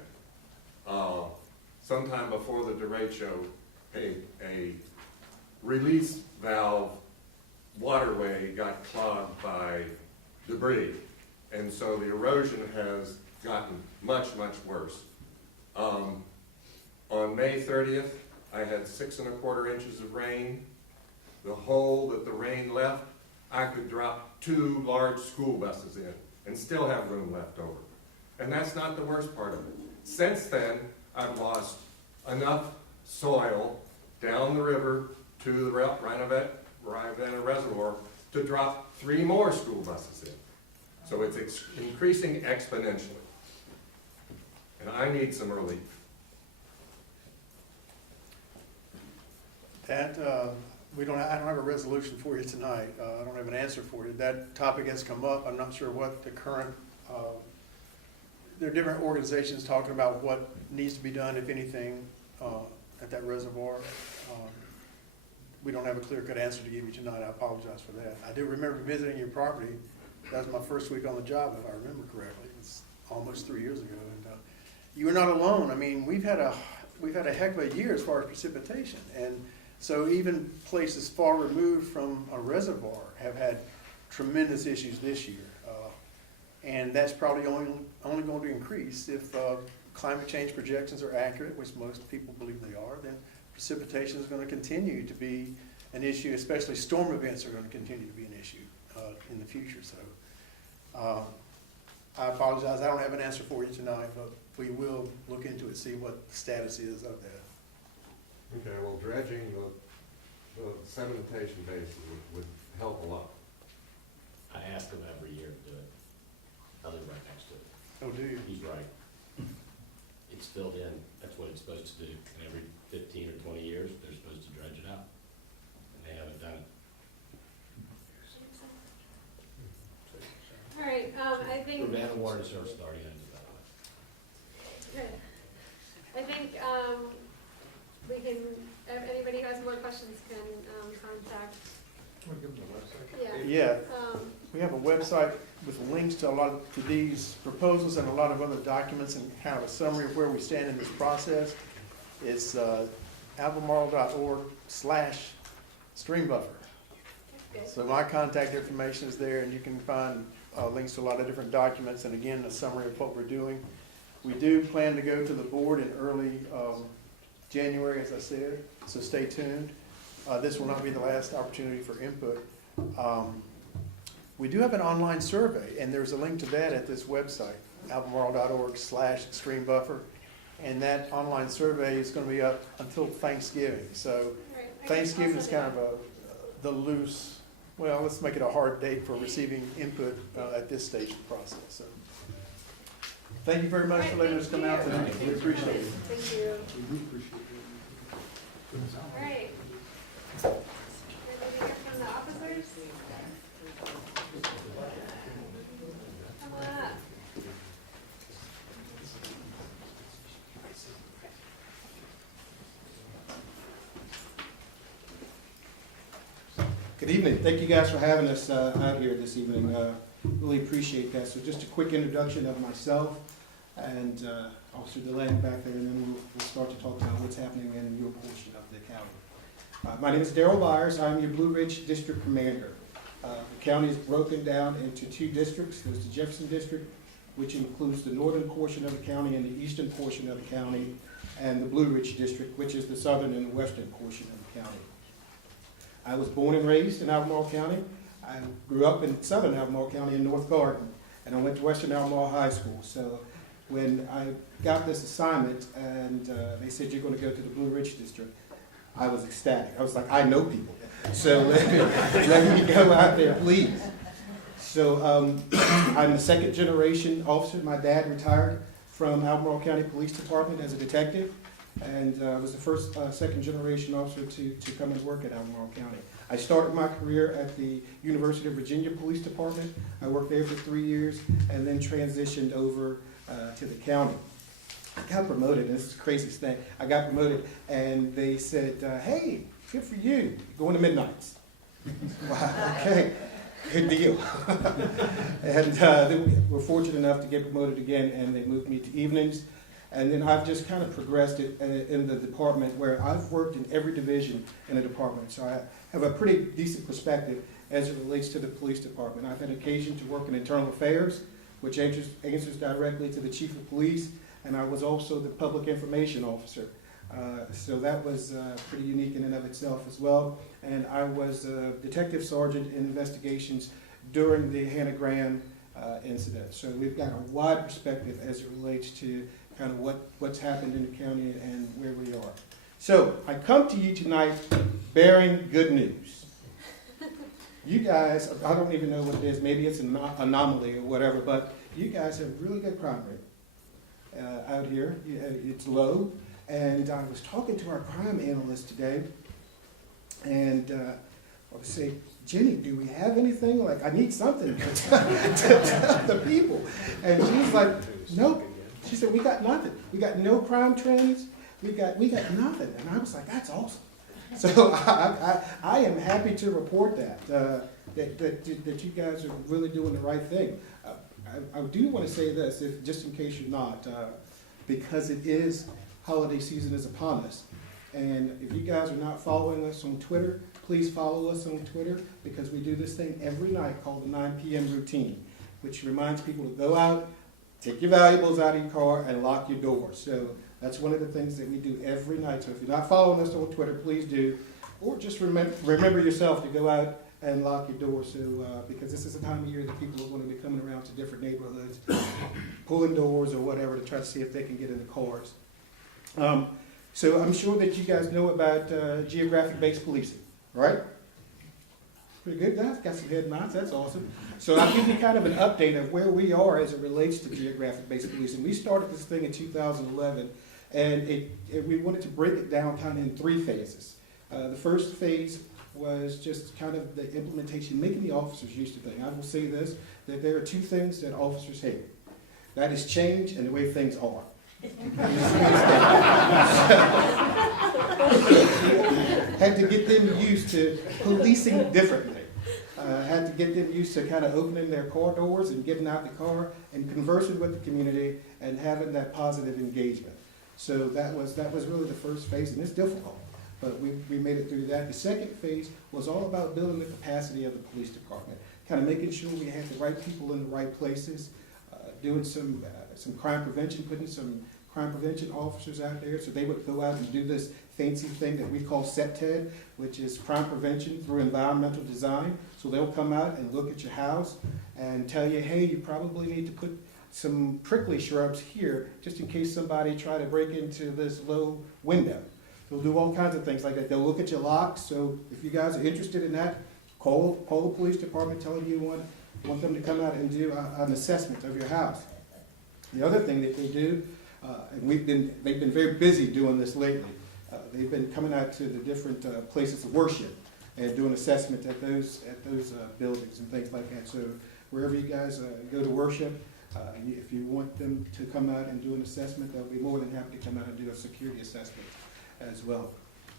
Sometime before the derecho, a release valve waterway got clogged by debris. And so the erosion has gotten much, much worse. On May 30th, I had 6¼ inches of rain. The hole that the rain left, I could drop 2 large school buses in and still have room left over. And that's not the worst part of it. Since then, I've lost enough soil down the river to the Ravenna Reservoir to drop 3 more school buses in. So it's increasing exponentially. And I need some relief. That, I don't have a resolution for you tonight. I don't have an answer for you. That topic has come up. I'm not sure what the current, there are different organizations talking about what needs to be done, if anything, at that reservoir. We don't have a clear-cut answer to give you tonight. I apologize for that. I do remember visiting your property. That was my first week on the job, if I remember correctly. It's almost 3 years ago. And you were not alone. I mean, we've had a heck of a year as far as precipitation. And so even places far removed from a reservoir have had tremendous issues this year. And that's probably only going to increase if climate change projections are accurate, which most people believe they are. Then precipitation is going to continue to be an issue, especially storm events are going to continue to be an issue in the future. So I apologize, I don't have an answer for you tonight, but we will look into it, see what the status is of that. Okay, well, dredging the sedimentation basin would help a lot. I ask him every year to do it. I live right next to it. Oh, do you? He's right. It's filled in, that's what it's supposed to do. And every 15 or 20 years, they're supposed to dredge it out. And they haven't done it. All right, I think. Urbana Water Service Authority owns it, by the way. Good. I think, we can, if anybody who has more questions can, contact. Want to give them the website? Yeah. Yeah, we have a website with links to these proposals and a lot of other documents and kind of a summary of where we stand in this process. It's albemarle.org/streambuffer. Good. So my contact information is there, and you can find links to a lot of different documents, and again, a summary of what we're doing. We do plan to go to the board in early January, as I said, so stay tuned. This will not be the last opportunity for input. We do have an online survey, and there's a link to that at this website, albemarle.org/streambuffer, and that online survey is going to be up until Thanksgiving. So Right. Thanksgiving is kind of the loose, well, let's make it a hard date for receiving input at this stage of the process. So, thank you very much for letting us come out tonight. We appreciate it. Thank you. We do appreciate it. All right. Ready to hear from the officers? Come on up. Good evening. Thank you guys for having us out here this evening. Really appreciate that. So just a quick introduction of myself and Officer DeLand back there, and then we'll start to talk about what's happening in your portion of the county. My name is Darrell Byers. I'm your Blue Ridge District Commander. The county is broken down into two districts. There's the Jefferson District, which includes the northern portion of the county and the eastern portion of the county, and the Blue Ridge District, which is the southern and the western portion of the county. I was born and raised in Albemarle County. I grew up in southern Albemarle County in North Garden, and I went to Western Albemarle High School. So when I got this assignment and they said, you're going to go to the Blue Ridge District, I was ecstatic. I was like, I know people, so let me go out there, please. So I'm the second generation officer. My dad retired from Albemarle County Police Department as a detective, and was the first second generation officer to come and work at Albemarle County. I started my career at the University of Virginia Police Department. I worked there for 3 years and then transitioned over to the county. I got promoted, and this is the craziest thing. I got promoted and they said, hey, good for you, going to midnights. Wow, okay, good deal. And then we're fortunate enough to get promoted again, and they moved me to evenings. And then I've just kind of progressed it in the department, where I've worked in every division in the department. So I have a pretty decent perspective as it relates to the police department. I've had occasion to work in internal affairs, which answers directly to the chief of police, and I was also the public information officer. So that was pretty unique in and of itself as well. And I was a detective sergeant in investigations during the Hannah Graham incident. So we've got a wide perspective as it relates to kind of what's happened in the county and where we are. So I come to you tonight bearing good news. You guys, I don't even know what it is, maybe it's an anomaly or whatever, but you guys have really good crime rate out here. It's low. And I was talking to our crime analyst today, and I was saying, Jenny, do we have anything? Like, I need something to tell the people. And she was like, nope. She said, we got nothing. We got no crime trends. We got nothing. And I was like, that's awesome. So I am happy to report that you guys are really doing the right thing. I do want to say this, just in case you're not, because it is holiday season is upon us. And if you guys are not following us on Twitter, please follow us on Twitter, because we do this thing every night called the 9 p.m. routine. which reminds people to go out, take your valuables out of your car, and lock your door. So that's one of the things that we do every night. So if you're not following us on Twitter, please do. Or just remember yourself to go out and lock your door, so, because this is the time of year that people are going to be coming around to different neighborhoods, pulling doors or whatever to try to see if they can get in the cars. So I'm sure that you guys know about geographic-based policing, right? Pretty good, guys? Got some head nods, that's awesome. So I'll give you kind of an update of where we are as it relates to geographic-based policing. We started this thing in 2011, and we wanted to break it down kind of in 3 phases. The first phase was just kind of the implementation, making the officers used to things. I will say this, that there are 2 things that officers hate. That is change and the way things are. Had to get them used to policing differently. Had to get them used to kind of opening their car doors and getting out the car and conversing with the community and having that positive engagement. So that was really the first phase, and it's difficult. But we made it through that. The second phase was all about building the capacity of the police department, kind of making sure we had the right people in the right places, doing some crime prevention, putting some crime prevention officers out there so they would go out and do this fancy thing that we call CPTED, which is crime prevention through environmental design. So they'll come out and look at your house and tell you, hey, you probably need to put some prickly shrubs here just in case somebody try to break into this low window. They'll do all kinds of things like that. They'll look at your locks. So if you guys are interested in that, call the police department telling you want them to come out and do an assessment of your house. The other thing that they do, and they've been very busy doing this lately. They've been coming out to the different places of worship and doing assessment at those buildings and things like that. So wherever you guys go to worship, if you want them to come out and do an assessment, they'll be more than happy to come out and do a security assessment as well.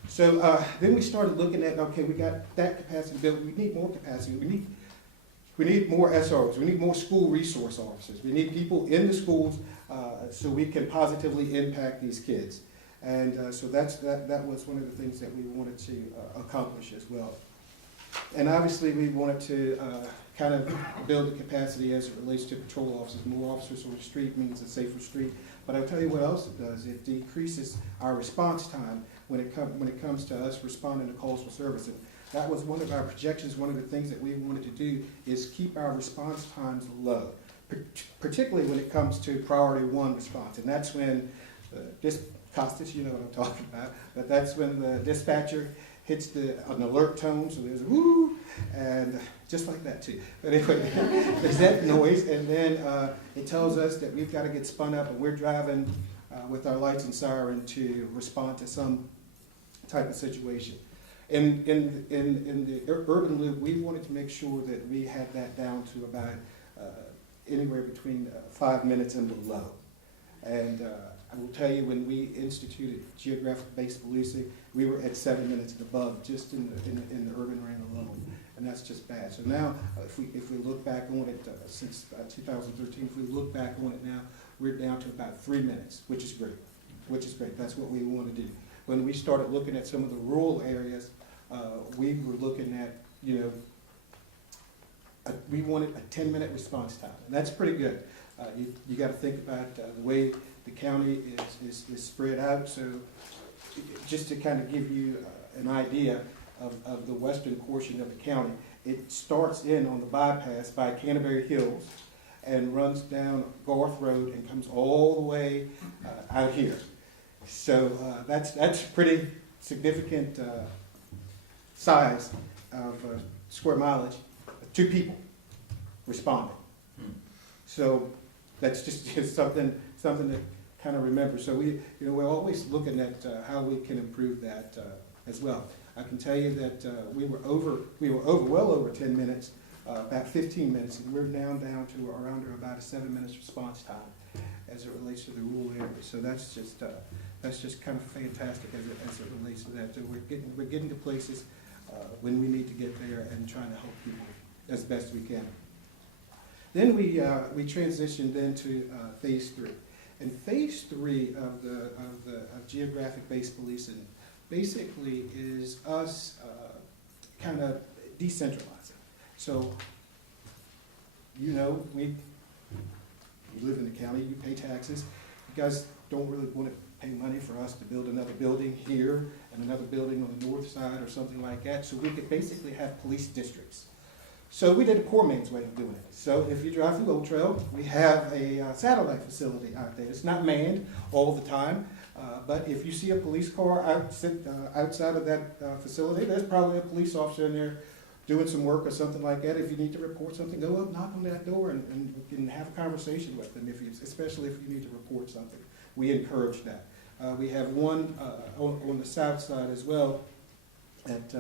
So then we started looking at, okay, we got that capacity built. We need more capacity. We need more SROs. We need more school resource officers. We need people in the schools so we can positively impact these kids. And so that was one of the things that we wanted to accomplish as well. And obviously we wanted to kind of build the capacity as it relates to patrol officers. More officers on the street means a safer street. But I'll tell you what else it does. It decreases our response time when it comes to us responding to calls for service. And that was one of our projections. One of the things that we wanted to do is keep our response times low, particularly when it comes to priority 1 response. And that's when Costas, you know what I'm talking about, but that's when the dispatcher hits an alert tone, so there's a woo, and just like that too. But anyway, there's that noise, and then it tells us that we've got to get spun up, and we're driving with our lights and siren to respond to some type of situation. In the urban loop, we wanted to make sure that we had that down to about anywhere between 5 minutes and below. And I will tell you, when we instituted geographic-based policing, we were at 7 minutes and above just in the urban ring alone, and that's just bad. So now, if we look back on it since 2013, if we look back on it now, we're down to about 3 minutes, which is great. That's what we want to do. When we started looking at some of the rural areas, we were looking at, we wanted a 10-minute response time, and that's pretty good. You got to think about the way the county is spread out. So just to kind of give you an idea of the western portion of the county, it starts in on the bypass by Canterbury Hills and runs down Garth Road and comes all the way out here. So that's pretty significant size of square mileage, 2 people responding. So that's just something to kind of remember. So we're always looking at how we can improve that as well. I can tell you that we were well over 10 minutes, about 15 minutes, and we're now down to around about a 7 minutes response time as it relates to the rural areas. So that's just kind of fantastic as it relates to that. So we're getting to places when we need to get there and trying to help people as best we can. Then we transitioned into phase 3. And phase 3 of geographic-based policing basically is us kind of decentralizing. So you know, we live in the county, you pay taxes. You guys don't really want to pay money for us to build another building here and another building on the north side or something like that, so we could basically have police districts. So we did a poor man's way of doing it. So if you drive through Old Trail, we have a satellite facility out there. It's not manned all the time, but if you see a police car outside of that facility, there's probably a police officer in there doing some work or something like that. If you need to report something, go up, knock on that door, and you can have a conversation with them, especially if you need to report something. We encourage that. We have one on the south side as well at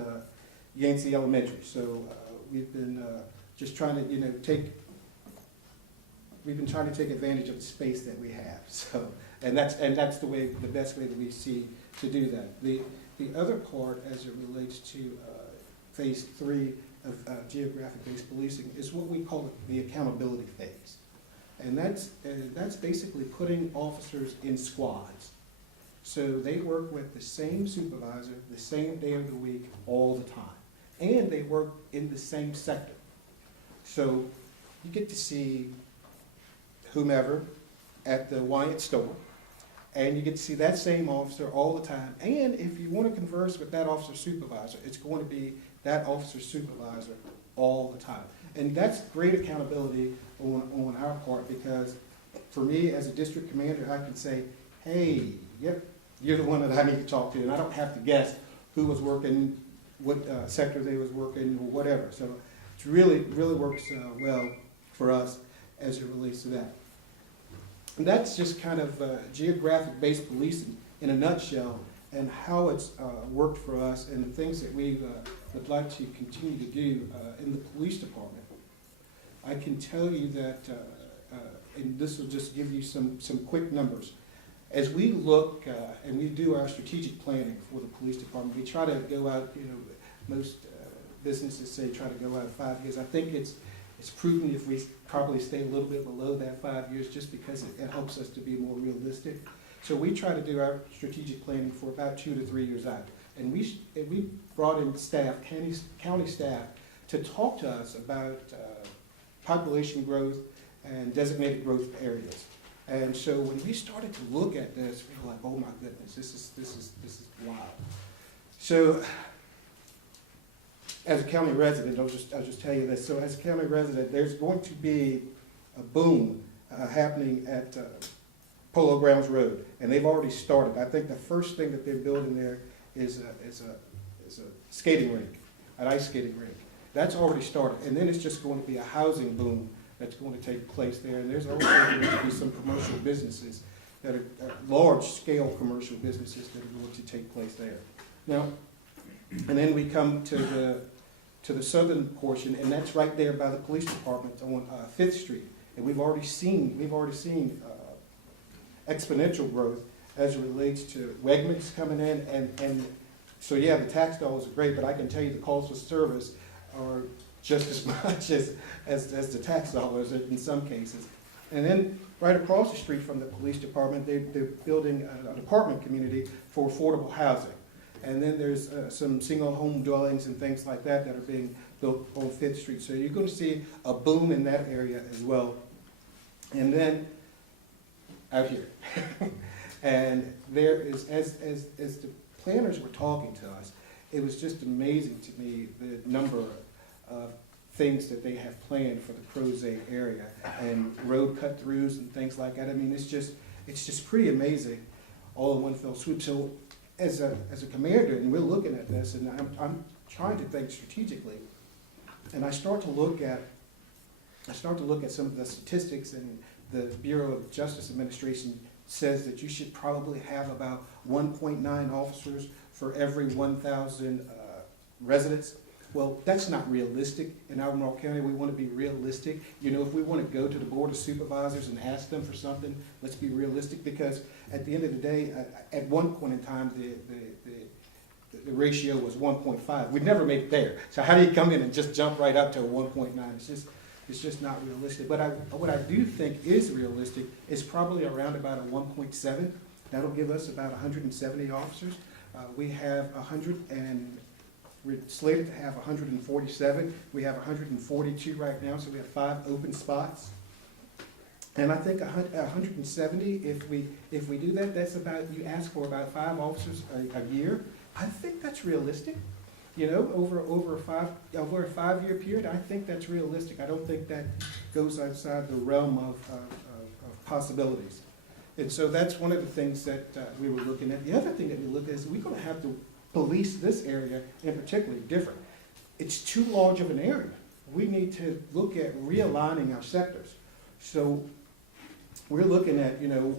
Yancey Elementary. So we've been just trying to, we've been trying to take advantage of the space that we have. So, and that's the best way that we see to do that. The other part, as it relates to phase 3 of geographic-based policing, is what we call the accountability phase, and that's basically putting officers in squads. So they work with the same supervisor the same day of the week all the time, and they work in the same sector. So you get to see whomever at the Wyatt store, and you get to see that same officer all the time. And if you want to converse with that officer's supervisor, it's going to be that officer's supervisor all the time. And that's great accountability on our part, because for me as a district commander, I can say, hey, yep, you're the one that I need to talk to, and I don't have to guess who was working, what sector they was working, or whatever. So it really works well for us as it relates to that. And that's just kind of geographic-based policing in a nutshell, and how it's worked for us, and the things that we would like to continue to do in the police department. I can tell you that, and this will just give you some quick numbers. As we look and we do our strategic planning for the police department, we try to go out, most businesses say try to go out 5 years. I think it's prudent if we probably stay a little bit below that 5 years, just because it helps us to be more realistic. So we try to do our strategic planning for about 2 to 3 years out. And we brought in staff, county staff, to talk to us about population growth and designated growth areas. And so when we started to look at this, we were like, oh my goodness, this is wild. So as a county resident, I'll just tell you this. So as a county resident, there's going to be a boom happening at Polo Grounds Road, and they've already started. I think the first thing that they're building there is a skating rink, an ice skating rink. That's already started, and then it's just going to be a housing boom that's going to take place there. And there's also going to be some commercial businesses that are large-scale commercial businesses that are going to take place there. Now, and then we come to the southern portion, and that's right there by the police department on 5th Street. And we've already seen exponential growth as it relates to Wegmans coming in, and so yeah, the tax dollars are great, but I can tell you the calls for service are just as much as the tax dollars in some cases. And then right across the street from the police department, they're building an apartment community for affordable housing. And then there's some single home dwellings and things like that that are being built on 5th Street. So you're going to see a boom in that area as well. And then out here. And there is, as the planners were talking to us, it was just amazing to me the number of things that they have planned for the Crozet area, and road cut-throughs and things like that. I mean, it's just pretty amazing, all in one fell swoop. So as a commander, and we're looking at this, and I'm trying to think strategically, and I start to look at some of the statistics, and the Bureau of Justice Administration says that you should probably have about 1.9 officers for every 1,000 residents. Well, that's not realistic. In Albemarle County, we want to be realistic. If we want to go to the Board of Supervisors and ask them for something, let's be realistic, because at the end of the day, at one point in time, the ratio was 1.5. We'd never make it there. So how do you come in and just jump right up to a 1.9? It's just not realistic. But what I do think is realistic is probably around about a 1.7. That'll give us about 170 officers. We have We're slated to have 147. We have 142 right now, so we have 5 open spots. And I think 170, if we do that, that's about, you ask for about 5 officers a year. I think that's realistic. You know, over a 5-year period, I think that's realistic. I don't think that goes outside the realm of possibilities. And so that's one of the things that we were looking at. The other thing that we look at is we're going to have to police this area in particular different. It's too large of an area. We need to look at realigning our sectors. So we're looking at, you know,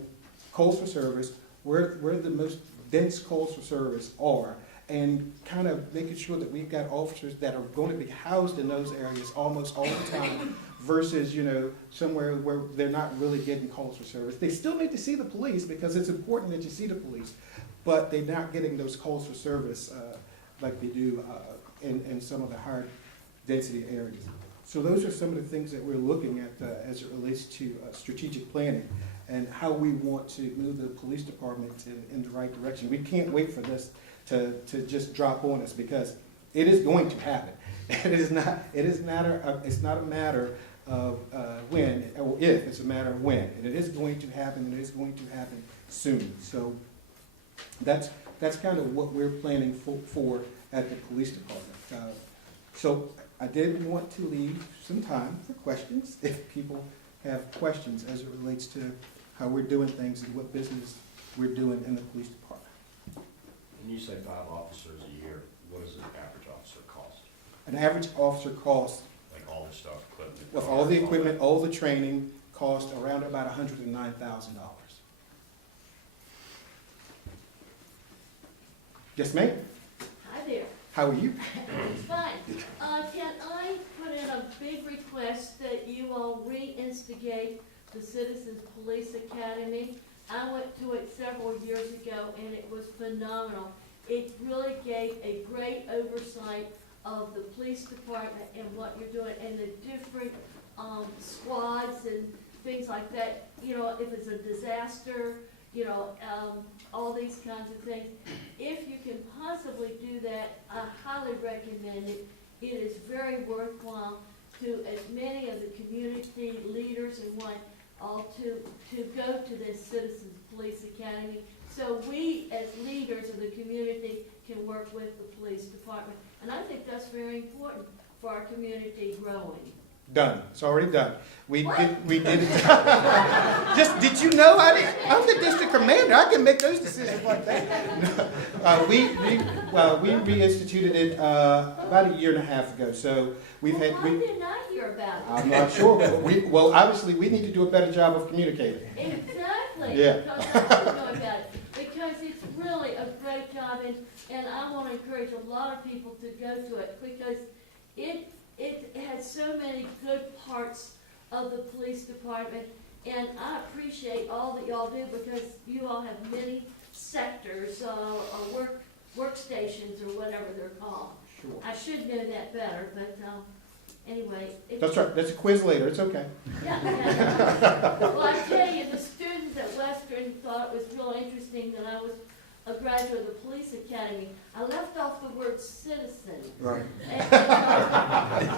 calls for service, where the most dense calls for service are, and kind of making sure that we've got officers that are going to be housed in those areas almost all the time versus, you know, somewhere where they're not really getting calls for service. They still need to see the police because it's important that you see the police, but they're not getting those calls for service like they do in some of the higher density areas. So those are some of the things that we're looking at as it relates to strategic planning and how we want to move the police department in the right direction. We can't wait for this to just drop on us because it is going to happen. It's not a matter of when or if, it's a matter of when. And it is going to happen, and it is going to happen soon. So that's kind of what we're planning for at the police department. So I did want to leave some time for questions if people have questions as it relates to how we're doing things and what business we're doing in the police department. When you say 5 officers a year, what does an average officer cost? An average officer costs, Like all the stuff, equipment? with all the equipment, all the training, cost around about $109,000. Yes, ma'am? Hi there. How are you? It's fine. Can I put in a big request that you all reinstigate the Citizens Police Academy? I went to it several years ago and it was phenomenal. It really gave a great oversight of the police department and what you're doing and the different squads and things like that. You know, if it's a disaster, you know, all these kinds of things. If you can possibly do that, I highly recommend it. It is very worthwhile to as many of the community leaders and what all to go to this Citizens Police Academy. So we as leaders of the community can work with the police department. And I think that's very important for our community growing. Done. It's already done. We did it. Just, did you know I'm the district commander. I can make those decisions like that. We reinstituted it about a year and a half ago. So we've had. Why didn't I hear about it? I'm not sure, but obviously we need to do a better job of communicating. Exactly. Yeah. Because I didn't know about it. Because it's really a great job, and I want to encourage a lot of people to go to it because it has so many good parts of the police department, and I appreciate all that y'all do because you all have many sectors, or workstations, or whatever they're called. Sure. I should know that better, but anyway. That's right. That's a quiz later. It's okay. Yeah. Well, I tell you, the students at Western thought it was real interesting that I was a graduate of the police academy. I left off the word citizen. Right. And,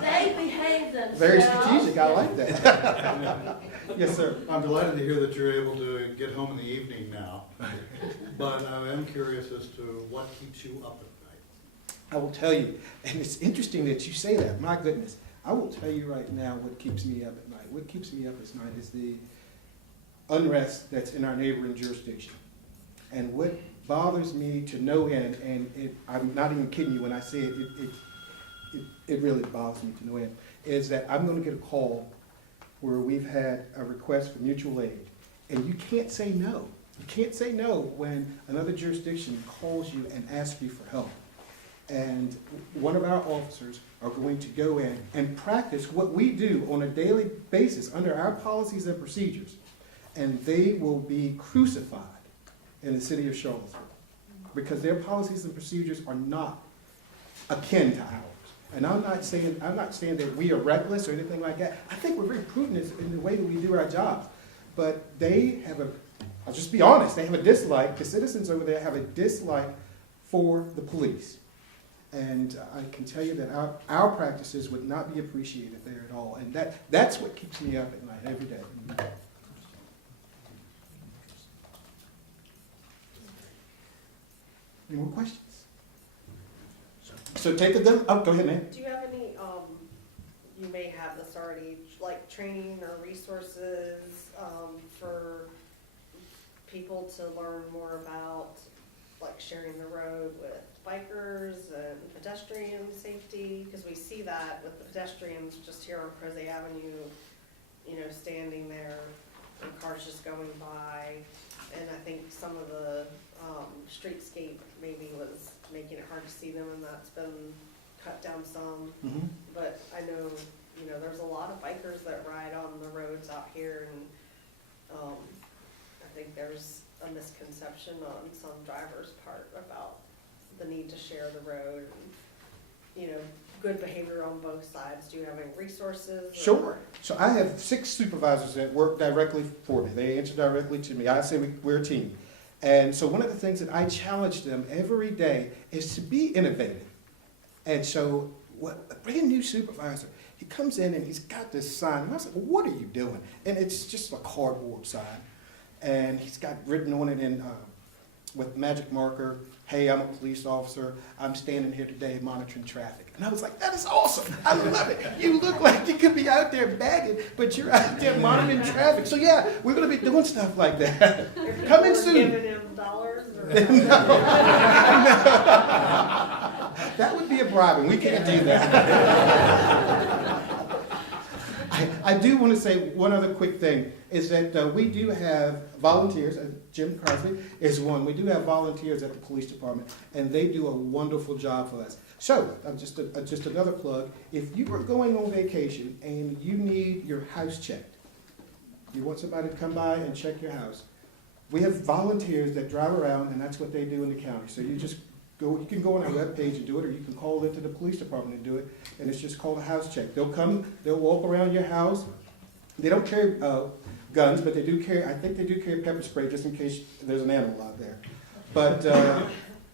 they behaved themselves. Very strategic. I like that. Yes, sir. I'm delighted to hear that you're able to get home in the evening now. But I am curious as to what keeps you up at night. I will tell you, and it's interesting that you say that. My goodness. I will tell you right now what keeps me up at night. What keeps me up at night is the unrest that's in our neighboring jurisdiction. And what bothers me to no end, and I'm not even kidding you when I say it really bothers me to no end, is that I'm going to get a call where we've had a request for mutual aid, and you can't say no. You can't say no when another jurisdiction calls you and asks you for help. And one of our officers are going to go in and practice what we do on a daily basis under our policies and procedures, and they will be crucified in the city of Charlottesville because their policies and procedures are not akin to ours. And I'm not saying that we are reckless or anything like that. I think we're very prudent in the way that we do our jobs. But they have I'll just be honest, they have a dislike, the citizens over there have a dislike for the police. And I can tell you that our practices would not be appreciated there at all. And that's what keeps me up at night every day. Any more questions? So take a go ahead, man. Do you have any, you may have this already, like training or resources, for people to learn more about, like sharing the road with bikers and pedestrian safety? Because we see that with the pedestrians just here on Crozet Avenue, you know, standing there and cars just going by. And I think some of the streetscape maybe was making it hard to see them, and that's been cut down some. Mm-hmm. But I know, you know, there's a lot of bikers that ride on the roads out here, and I think there's a misconception on some drivers' part about the need to share the road and, you know, good behavior on both sides. Do you have any resources? Sure. So I have 6 supervisors that work directly for me. They answer directly to me. I say we're a team. And so one of the things that I challenge them every day is to be innovative. And so a brand new supervisor, he comes in and he's got this sign. And I was like, well, what are you doing? And it's just a cardboard sign. And he's got written on it in with magic marker, hey, I'm a police officer. I'm standing here today monitoring traffic. And I was like, that is awesome. I love it. You look like you could be out there bagging, but you're out there monitoring traffic. So yeah, we're going to be doing stuff like that. Coming soon. Giving him dollars or That would be a bribe, and we can't do that. I do want to say one other quick thing, is that we do have volunteers, Jim Crosby is one, we do have volunteers at the police department, and they do a wonderful job for us. So, just another plug, if you are going on vacation and you need your house checked, you want somebody to come by and check your house, we have volunteers that drive around, and that's what they do in the county. So you just go, you can go on our webpage and do it, or you can call into the police department and do it, and it's just called a house check. They'll come, they'll walk around your house. They don't carry guns, but they do carry, I think they do carry pepper spray just in case there's an animal out there. But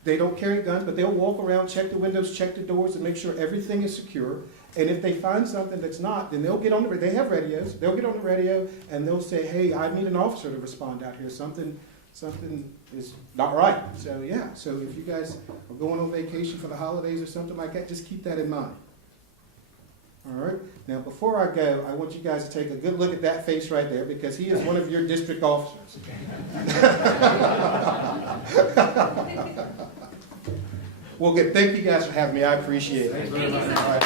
they don't carry guns, but they'll walk around, check the windows, check the doors, and make sure everything is secure. And if they find something that's not, then they'll get on the, they have radios, they'll get on the radio and they'll say, hey, I need an officer to respond out here. Something is not right. So yeah, so if you guys are going on vacation for the holidays or something like that, just keep that in mind. All right, now before I go, I want you guys to take a good look at that face right there, because he is one of your district officers. Well, good. Thank you guys for having me. I appreciate it. Thank you very much. All right.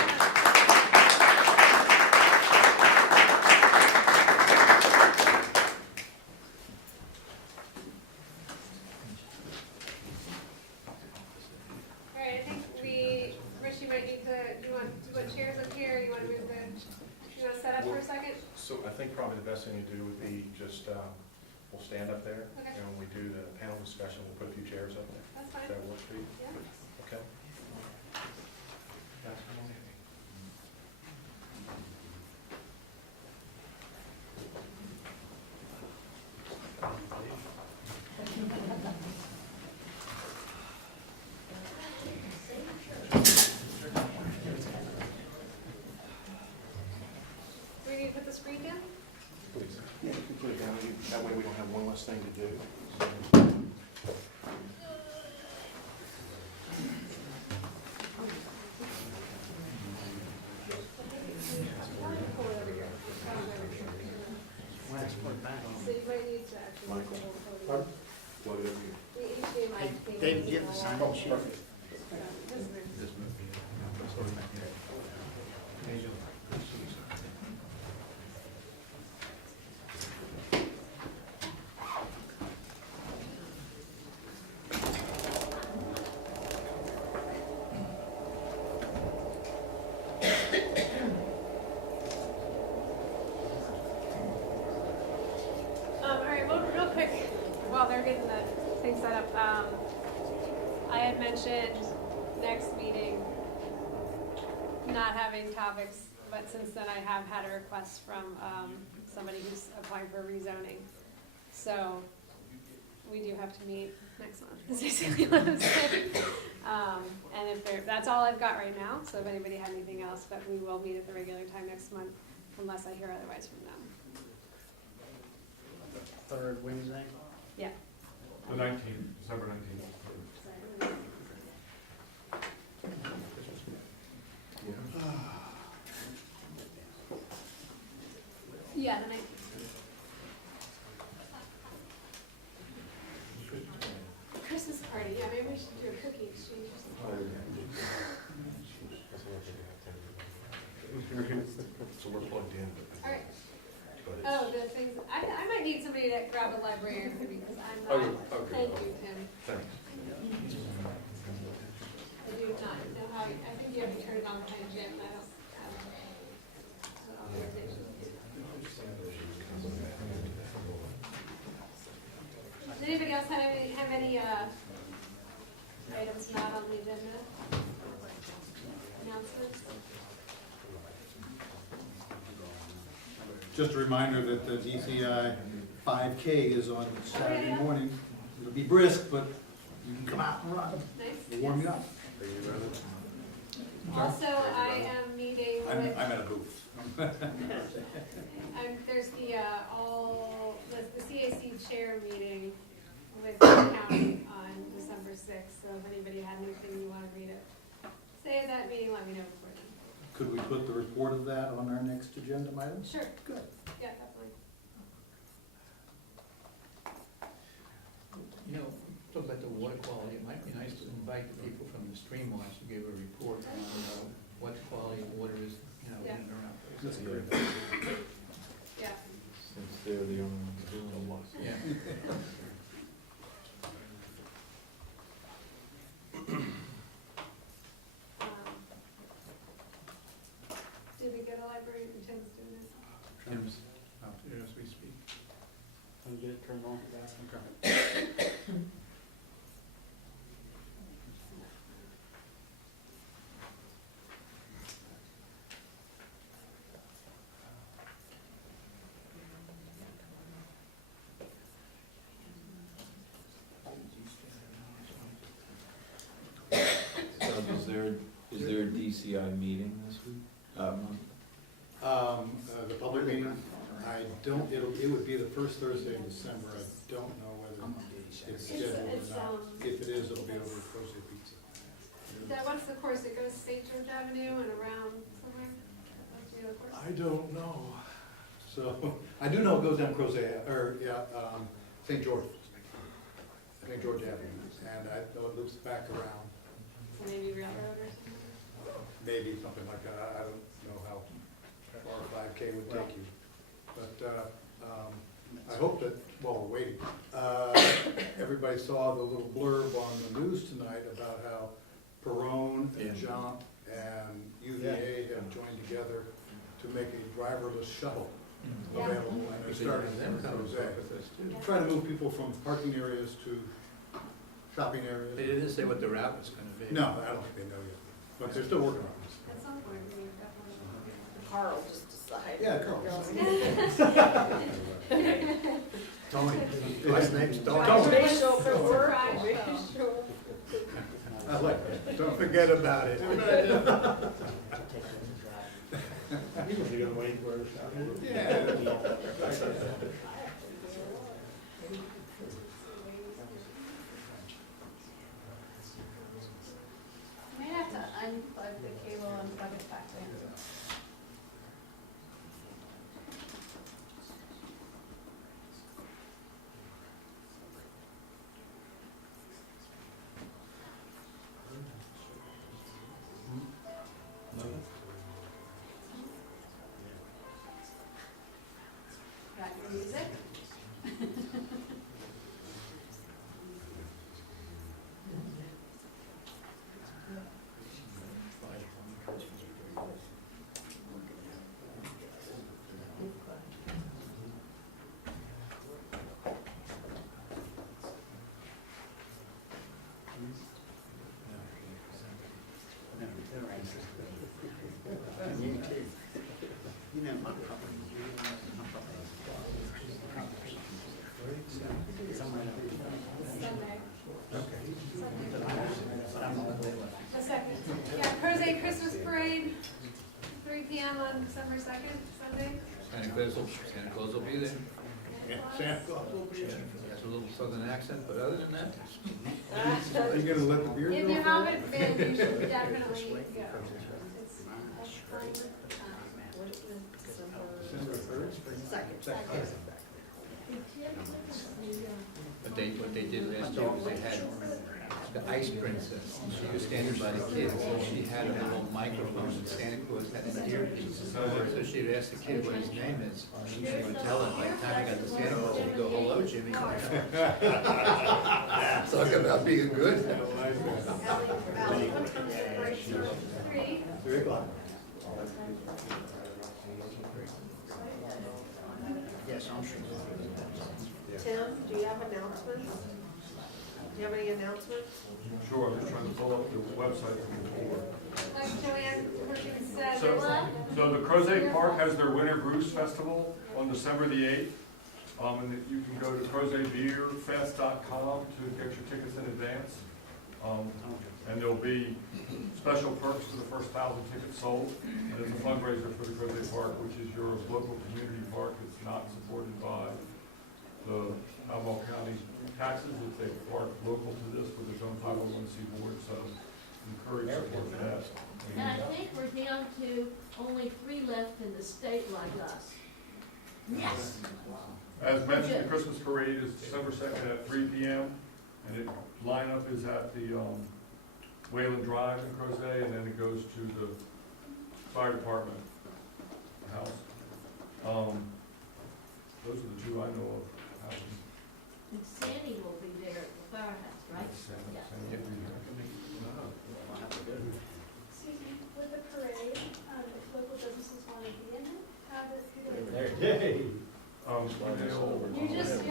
So I think probably the best thing to do would be just, we'll stand up there, Okay. and when we do the panel discussion, we'll put a few chairs up there. That's fine. If that works for you? Yeah. Okay. Yeah, you can put it down, that way we don't have one less thing to do. So you might need to actually. Michael. Pardon? Whatever you. We each need my. David, get the sign sheet. Perfect. All right, well, real quick, while they're getting the thing set up, I had mentioned next meeting not having topics, but since then I have had a request from somebody who's applying for rezoning. So we do have to meet next month, is basically what I'm saying. And if that's all I've got right now, so if anybody had anything else, but we will meet at the regular time next month, unless I hear otherwise from them. Third Wednesday? Yeah. The 19th, December 19th. Yeah, the 19th. Christmas party, yeah, maybe we should do a cookie exchange or something. So we're plugged in. All right. But it's- Oh, the things, I might need somebody to grab a librarian for me, because I'm Oh, not, yeah, okay. thank you, Tim. Thanks. I do not know how, I think you have to turn it on behind Jim, and I don't have the authorization. Does anybody else have any items not on the agenda? Announcements? Just a reminder that the DCI 5K is on Saturday yeah. morning. It'll be brisk, but you can come out and run. Nice. We'll warm you up. Also, I am meeting I'm with, at a booth. there's the CAC chair meeting with the county on December 6th, so if anybody had anything you want to read it, say at that meeting, let me know before then. Could we put the report of that on our next agenda item? Sure. Good. Yeah, definitely. You know, talk about the water quality, it might be nice to invite the people from the stream watch to give a report on what the quality of water is, you know, in and around. That's great. Yeah. Since they're the only ones doing it. Yeah. Did we get a library, Tim's doing it? Tim's out there as we speak. Can you get it turned on? So is there a DCI meeting this week? The public meeting, I don't, it would be the first Thursday in December. I don't know whether it's scheduled or not. If it is, it'll be over at Crozet Pizza. What's the course? It goes St. George Avenue and around somewhere? What's the other course? I don't know. So, I do know it goes down Crozet, St. George. St. George Avenue, and I know it loops back around, So maybe railroad or something? maybe something like that. I don't know how far 5K would take you. But, I hope that, while we're waiting, everybody saw the little blurb on the news tonight about how Perone and Jaunt and UVA have joined together to make a driverless shuttle Yeah. available, and they're starting in Crozet. Try to move people from parking areas to shopping areas. They didn't say what the route was gonna be. No, I don't think they know yet, but they're still working on this. At some point, we definitely. Carl just decided. Yeah, Carl. Tony, last name's Tony. They show up at work. I like that. Don't forget about it. Usually gonna wait for a shot. Yeah. You may have to unplug the cable and plug it back in. Got your music? You too. You know, my property. Somewhere. Sunday. Okay. Sunday. But I'm all the way left. The second 3 PM on December 2nd, Sunday. Santa Claus will be there. Santa Claus will be there. Has a little southern accent, but other than that, Are you gonna let the beard If go? you haven't been, you should definitely go. It's a fun time. December 3rd? Second. what they did last year was they had the ice princess. She was standing by the kids, so she had a little microphone, and Santa Claus had an earpiece. So she'd ask the kid what his name is, she would tell him. By the time he got to Santa Claus, he'd go, "Hello, Jimmy." Talk about being good. 3. 3 o'clock. Yes, I'm sure. Tim, do you have announcements? Do you have any announcements? Sure, I'm just trying to pull up the website to move forward. Like Joanne Perkins said, So, there's a, so the Crozet Park has their Winter Brews Festival on December the 8th. And you can go to CrozetBeerFest.com to get your tickets in advance. And there'll be special perks to the first 1,000 tickets sold. And it's a fundraiser for the Crozet Park, which is your local community park. It's not supported by the Albemarle County taxes. It's a park local to this with its own 501c board, so encourage support for that. And I think we're down to only 3 left in the state like us. Yes. As mentioned, the Christmas parade is December 2nd at 3 p.m. And it lineup is at the Wayland Drive in Crozet, and then it goes to the fire department house. Those are the two I know of. And Sandy will be there at the firehouse, right? Yeah. excuse me, with the parade, if local businesses want to be in it, how does it? You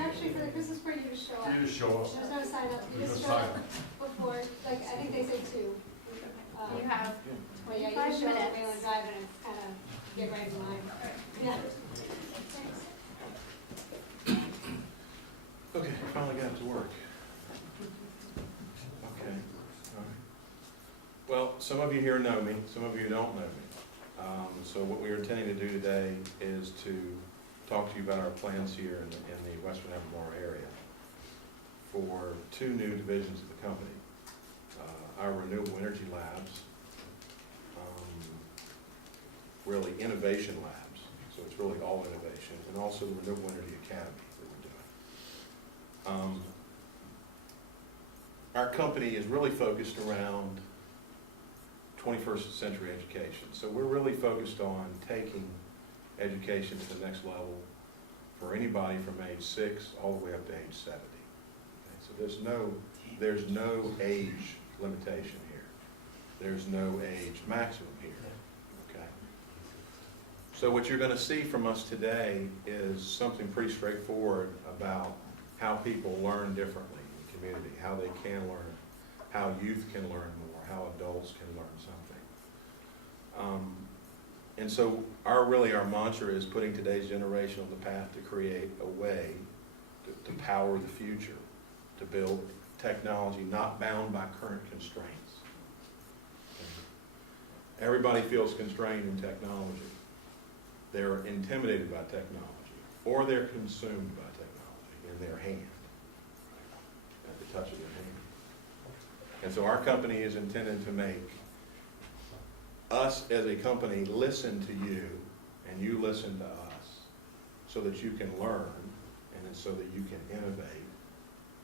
actually, for the Christmas parade, you just show up. You just show up. There's no sign up, you There's just no show sign up up. before, like, I think they say 2. You have Well, yeah, you 5 just show up at minutes. Wayland Drive and it's kind of, get right in line. Yeah. Okay, I finally got to work. Okay, all right. Well, some of you here know me, some of you don't know me. So what we are intending to do today is to talk to you about our plans here in the Western Albemarle area for 2 new divisions of the company. Our renewable energy labs, really innovation labs, so it's really all innovation, and also the Renewable Energy Academy that we're doing. Our company is really focused around 21st century education. So we're really focused on taking education to the next level for anybody from age 6 all the way up to age 70. Okay, so there's no age limitation here. There's no age maximum here. Okay. So what you're going to see from us today is something pretty straightforward about how people learn differently in the community, how they can learn, how youth can learn more, how adults can learn something. And so our mantra is putting today's generation on the path to create a way to power the future, to build technology not bound by current constraints. Okay. Everybody feels constrained in technology. They're intimidated by technology, or they're consumed by technology in their hand, at the touch of their hand. And so our company is intended to make us as a company listen to you and you listen to us so that you can learn and then so that you can innovate,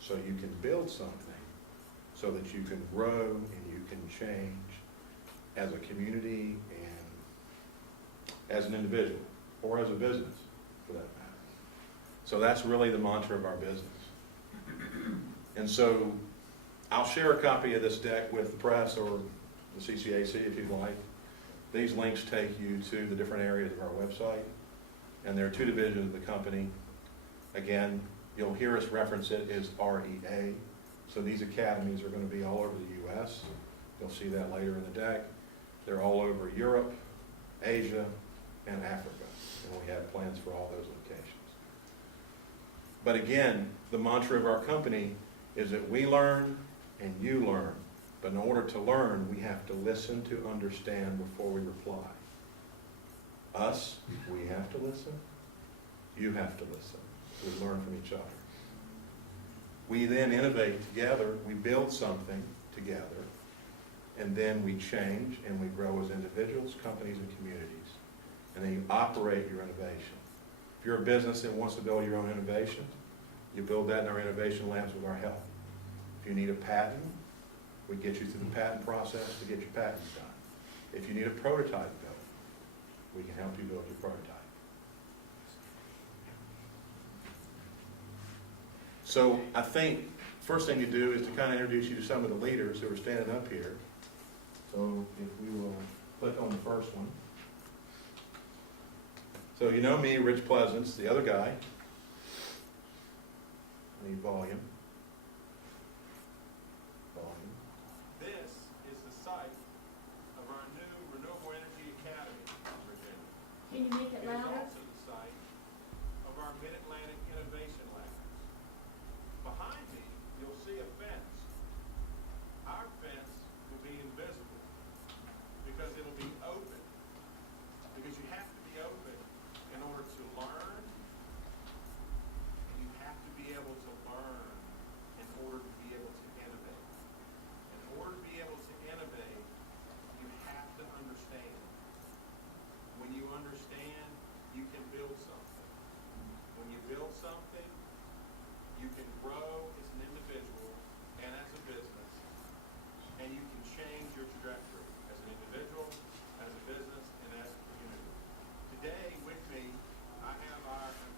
so you can build something, so that you can grow and you can change as a community and as an individual or as a business for that matter. So that's really the mantra of our business. And so I'll share a copy of this deck with the press or the CCAC if you'd like. These links take you to the different areas of our website, and there are 2 divisions of the company. Again, you'll hear us reference it as REA. So these academies are going to be all over the U.S. You'll see that later in the deck. They're all over Europe, Asia, and Africa, and we have plans for all those locations. But again, the mantra of our company is that we learn and you learn But in order to learn, we have to listen to understand before we reply. Us, we have to listen. You have to listen. We learn from each other. We then innovate together. We build something together. And then we change and we grow as individuals, companies, and communities. And then you operate your innovation. If you're a business that wants to build your own innovation, you build that in our innovation labs with our help. If you need a patent, we get you through the patent process to get your patents done. If you need a prototype built, we can help you build your prototype. So I think first thing to do is to kind of introduce you to some of the leaders who are standing up here. So if we will click on the first one. So you know me, Rich Pleasance, the other guy. I need volume. Volume. This is the site of our new Renewable Energy Academy in Virginia. Can you make it It is louder? also the site of our Mid-Atlantic Innovation Labs. Behind me, you'll see a fence. Our fence will be invisible because it'll be open. Because you have to be open in order to learn, and you have to be able to learn in order to be able to innovate. In order to be able to innovate, you have to understand. When you understand, you can build something. When you build something, you can grow as an individual and as a business, and you can change your trajectory as an individual, as a business, and as a community. Today, with me, I'm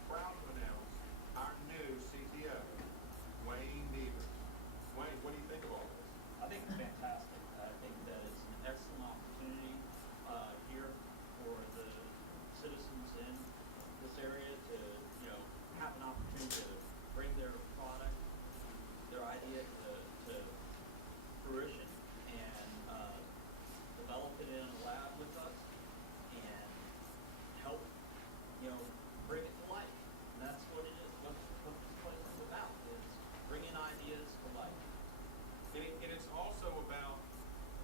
proud to announce our new CTO, Wayne Beaver. Wayne, what do you think of all this? I think it's fantastic. I think that it's an excellent opportunity here for the citizens in this area to, have an opportunity to bring their product, their idea to fruition and develop it in a lab with us and help, bring it to life. And that's what it is, what this place is about, is bringing ideas to life. And it's also about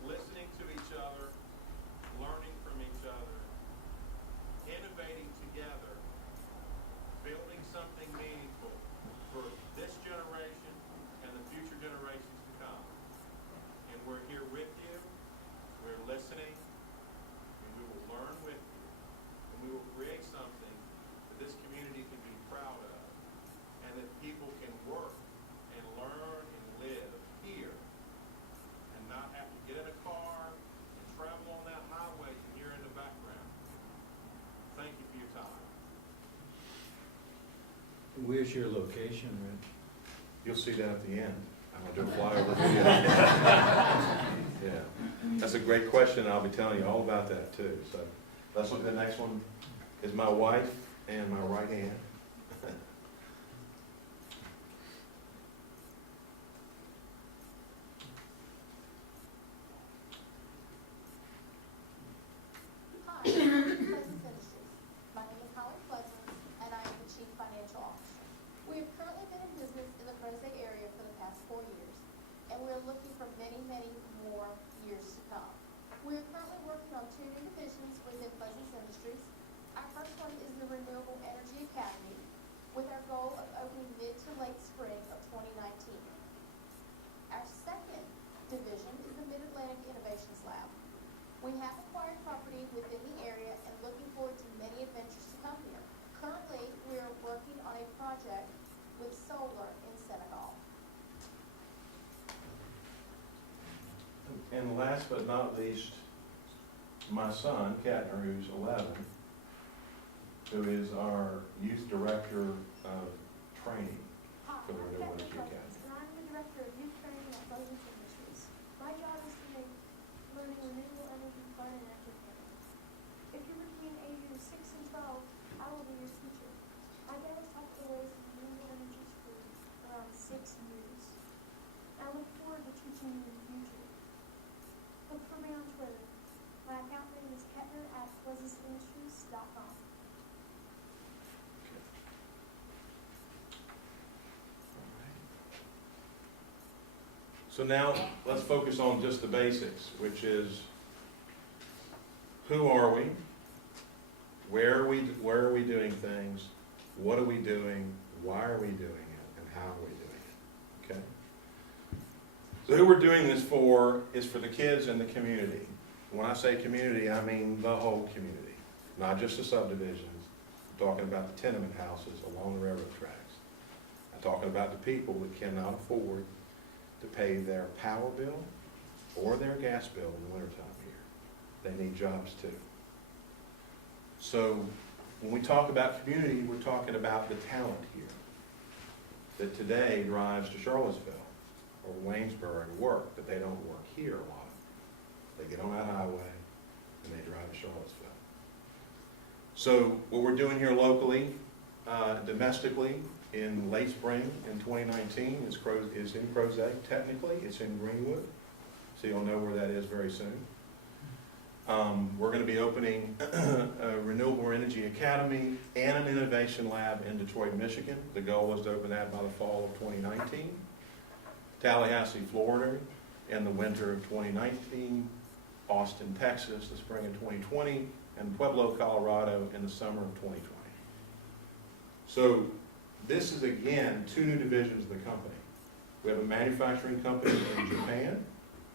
listening to each other, learning from each other, innovating together, building something meaningful for this generation and the future generations to come. And we're here with you, we're listening, and we will learn with you, and we will create something that this community can be proud of, and that people can work and learn and live here, and not have to get in a car and travel on that highway you hear in the background. Thank you for your time. Where's your location, Rich? You'll see that at the end. I'm going to do a flyover video. Yeah, that's a great question, and I'll be telling you all about that too. So let's look at the next one. Is my wife and my right hand. Hi, I'm with Pleasance Industries. My name is Holly Pleasance, and I am the Chief Financial Officer. We have currently been in business in the Crozet area for the past 4 years, and we are looking for many, many more years to come. We are currently working on 2 new divisions within Pleasance Industries. Our first one is the Renewable Energy Academy, with our goal of opening mid to late spring of 2019. Our second division is the Mid-Atlantic Innovations Lab. We have acquired property within the area and looking forward to many adventures to come here. Currently, we are working on a project with solar in Senegal. And last but not least, my son, Katner, who's 11, who is our youth director of training for the Renewable Energy Academy. I'm the director of youth training at Pleasance Industries. My job is to make learning renewable energy fun and entertaining. If you're between ages 6 and 12, I will be your teacher. My dad has taught the ways of renewable energy schools for around 6 years. I look forward to teaching you in the future. Look for me on Twitter. My account name is kettner@pleasanceindustries.com. So now, let's focus on just the basics, which is, who are we? Where are we doing things? What are we doing? Why are we doing it? And how are we doing it? Okay? So who we're doing this for is for the kids in the community. When I say community, I mean the whole community, not just the subdivisions. I'm talking about the tenement houses along the railroad tracks. I'm talking about the people that cannot afford to pay their power bill or their gas bill in the wintertime here. They need jobs too. So when we talk about community, we're talking about the talent here that today drives to Charlottesville or Waynesboro to work, but they don't work here a lot. They get on that highway and they drive to Charlottesville. So what we're doing here locally, domestically, in late spring in 2019 is in Crozet. Technically, it's in Greenwood, so you'll know where that is very soon. We're going to be opening a Renewable Energy Academy and an Innovation Lab in Detroit, Michigan. The goal is to open that by the fall of 2019. Tallahassee, Florida in the winter of 2019. Austin, Texas, the spring of 2020. And Pueblo, Colorado in the summer of 2020. So this is, again, 2 new divisions of the company. We have a manufacturing company in Japan.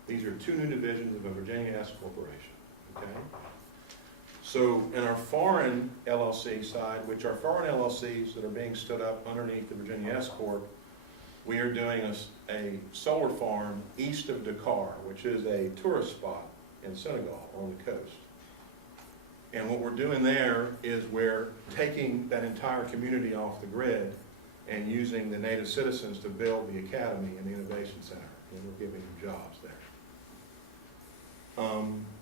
These are 2 new divisions of a Virginia S corporation. Okay? So in our foreign LLC side, which are foreign LLCs that are being stood up underneath the Virginia S Corp, we are doing a solar farm east of Dakar, which is a tourist spot in Senegal on the coast. And what we're doing there is we're taking that entire community off the grid and using the native citizens to build the academy and the innovation center. And we're giving them jobs there.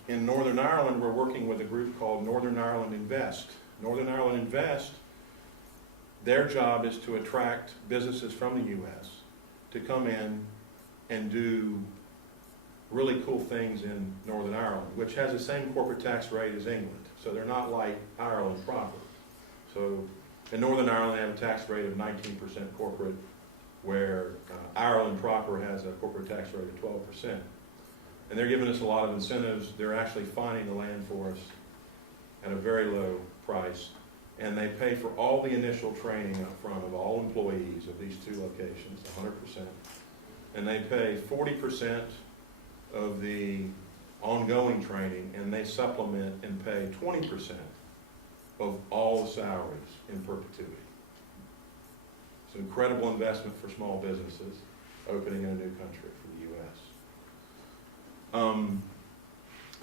In Northern Ireland, we're working with a group called Northern Ireland Invest. Northern Ireland Invest, their job is to attract businesses from the U.S. to come in and do really cool things in Northern Ireland, which has the same corporate tax rate as England. So they're not like Ireland proper. So in Northern Ireland, they have a tax rate of 19% corporate, where Ireland proper has a corporate tax rate of 12%. And they're giving us a lot of incentives. They're actually finding the land for us at a very low price. And they pay for all the initial training up front of all employees of these 2 locations, 100%. And they pay 40% of the ongoing training, and they supplement and pay 20% of all the salaries in perpetuity. It's an incredible investment for small businesses opening in a new country for the U.S.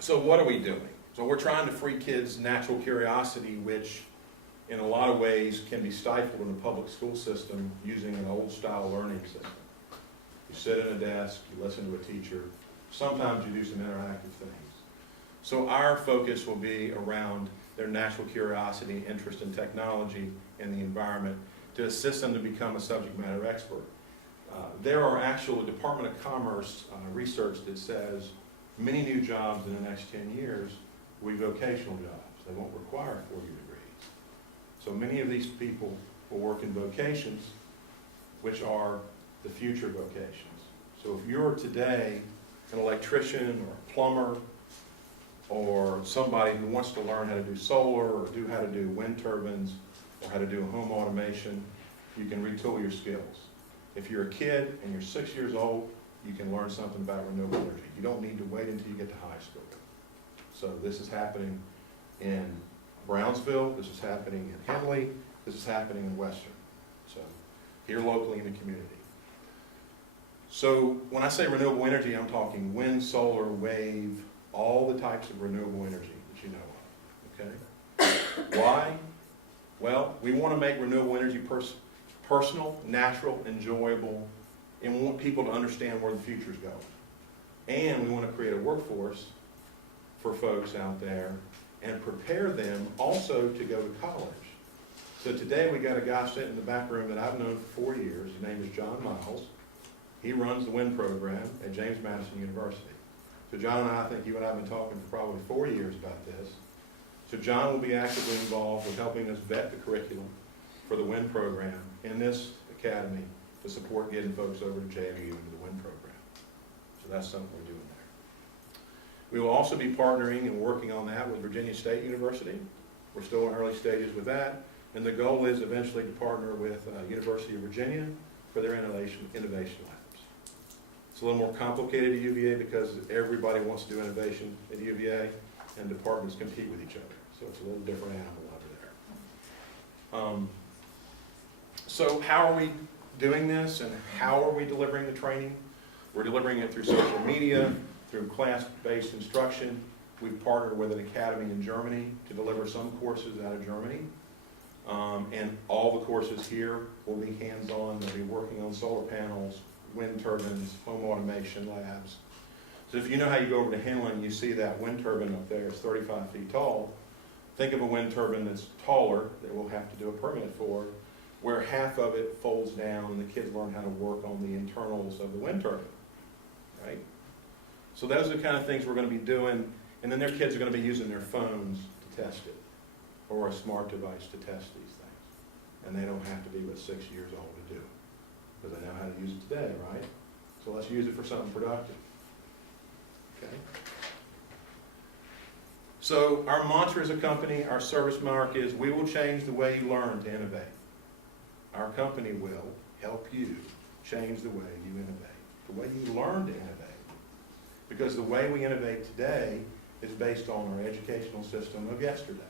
So what are we doing? So we're trying to free kids' natural curiosity, which in a lot of ways can be stifled in the public school system using an old-style learning system. You sit at a desk, you listen to a teacher, sometimes you do some interactive things. So our focus will be around their natural curiosity, interest in technology and the environment to assist them to become a subject matter expert. There are actual Department of Commerce research that says many new jobs in the next 10 years will be vocational jobs. They won't require 4-year degrees. So many of these people will work in vocations, which are the future vocations. So if you're today an electrician or a plumber or somebody who wants to learn how to do solar or how to do wind turbines or how to do home automation, you can retool your skills. If you're a kid and you're 6 years old, you can learn something about renewable energy. You don't need to wait until you get to high school. So this is happening in Brownsville, this is happening in Henley, this is happening in Western. So here locally in the community. So when I say renewable energy, I'm talking wind, solar, wave, all the types of renewable energy that you know of, okay? Why? Well, we want to make renewable energy personal, natural, enjoyable, and we want people to understand where the future is going. And we want to create a workforce for folks out there and prepare them also to go to college. So today we got a guy sitting in the back room that I've known for 4 years. His name is John Miles. He runs the wind program at James Madison University. So John and I think you and I have been talking for probably 4 years about this. So John will be actively involved with helping us vet the curriculum for the wind program in this academy to support getting folks over to JMU into the wind program. So that's something we're doing there. We will also be partnering and working on that with Virginia State University. We're still in early stages with that. And the goal is eventually to partner with University of Virginia for their innovation labs. It's a little more complicated at UVA because everybody wants to do innovation at UVA and departments compete with each other. So it's a little different animal over there. So how are we doing this and how are we delivering the training? We're delivering it through social media, through class-based instruction. We've partnered with an academy in Germany to deliver some courses out of Germany. And all the courses here will be hands-on. They'll be working on solar panels, wind turbines, home automation labs. So if you know how you go over to Henley and you see that wind turbine up there, it's 35 feet tall. Think of a wind turbine that's taller that we'll have to do a permit for, where half of it folds down and the kids learn how to work on the internals of the wind turbine, right? So those are the kind of things we're going to be doing, and then their kids are going to be using their phones to test it, or a smart device to test these things. And they don't have to be but 6 years old to do it, because they know how to use it today, right? So let's use it for something productive. Okay? So our mantra as a company, our service mark is, we will change the way you learn to innovate. Our company will help you change the way you innovate, the way you learn to innovate. Because the way we innovate today is based on our educational system of yesterday.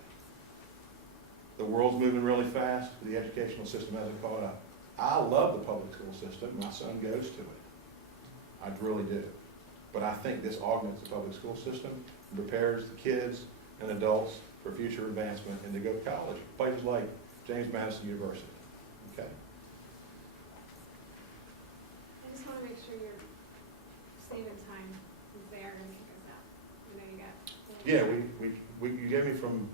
The world's moving really fast, the educational system hasn't caught up. I love the public school system, my son goes to it. I really do. But I think this augments the public school system, and prepares the kids and adults for future advancement and to go to college, places like James Madison University. Okay? I just want to make sure you're saving time, because they are going to kick us out. I know you got. Yeah, you gave me from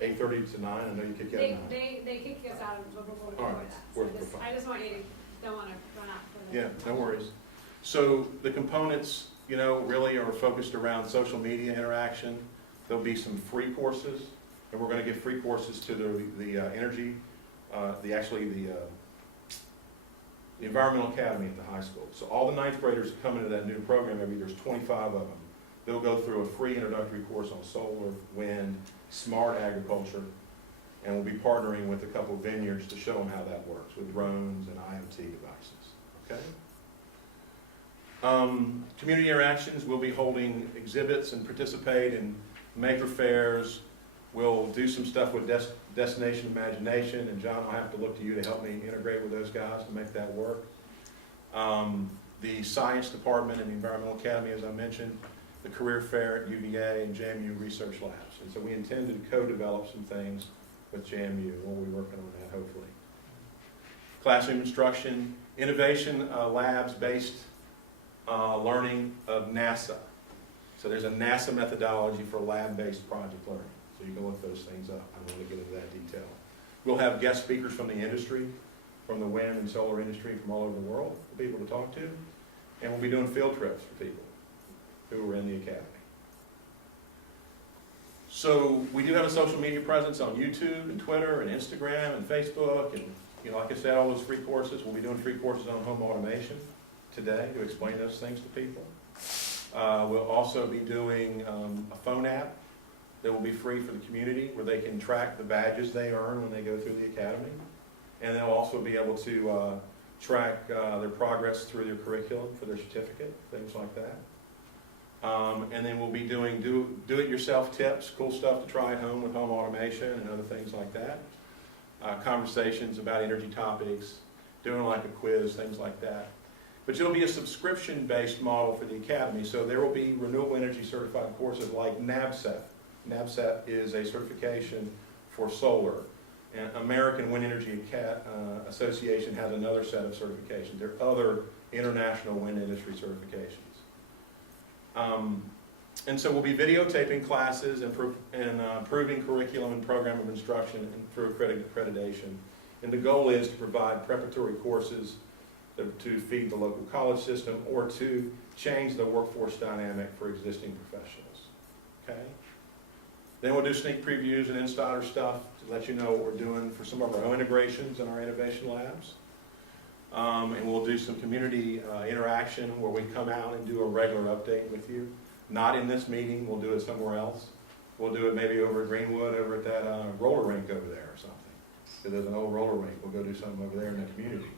8:30 to 9, I know you kicked out at 9. They kick us out before All right, that. I just want you to, don't want to run out for the. Yeah, no worries. So the components, really are focused around social media interaction. There'll be some free courses, and we're going to give free courses to the energy, the Environmental Academy at the high school. So all the 9th graders that come into that new program, there's 25 of them. They'll go through a free introductory course on solar, wind, smart agriculture, and we'll be partnering with a couple of vineyards to show them how that works with drones and IoT devices. Okay? Community interactions, we'll be holding exhibits and participate in maker fairs. We'll do some stuff with Destination Imagination, and John, I'll have to look to you to help me integrate with those guys to make that work. The Science Department and the Environmental Academy, as I mentioned, the Career Fair at UVA and JMU Research Labs. And so we intend to co-develop some things with JMU. We'll be working on that, hopefully. Classroom instruction, innovation labs based learning of NASA. So there's a NASA methodology for lab-based project learning. So you can look those things up. I don't want to get into that detail. We'll have guest speakers from the industry, from the wind and solar industry from all over the world for people to talk to. And we'll be doing field trips for people who are in the academy. So we do have a social media presence on YouTube and Twitter and Instagram and Facebook. And like I said, all those free courses. We'll be doing free courses on home automation today to explain those things to people. We'll also be doing a phone app that will be free for the community where they can track the badges they earn when they go through the academy. And they'll also be able to track their progress through their curriculum for their certificate, things like that. And then we'll be doing do-it-yourself tips, cool stuff to try at home with home automation and other things like that. Conversations about energy topics, doing like a quiz, things like that. But it'll be a subscription-based model for the academy, so there will be renewable energy certified courses like NABCEP. NABCEP is a certification for solar. And American Wind Energy Association has another set of certifications. There are other international wind industry certifications. And so we'll be videotaping classes and improving curriculum and program of instruction and through accreditation. And the goal is to provide preparatory courses to feed the local college system or to change the workforce dynamic for existing professionals. Okay? Then we'll do sneak previews and insider stuff to let you know what we're doing for some of our own integrations in our innovation labs. And we'll do some community interaction where we come out and do a regular update with you. Not in this meeting, we'll do it somewhere else. We'll do it maybe over at Greenwood, over at that roller rink over there or something. If there's an old roller rink, we'll go do something over there in the community,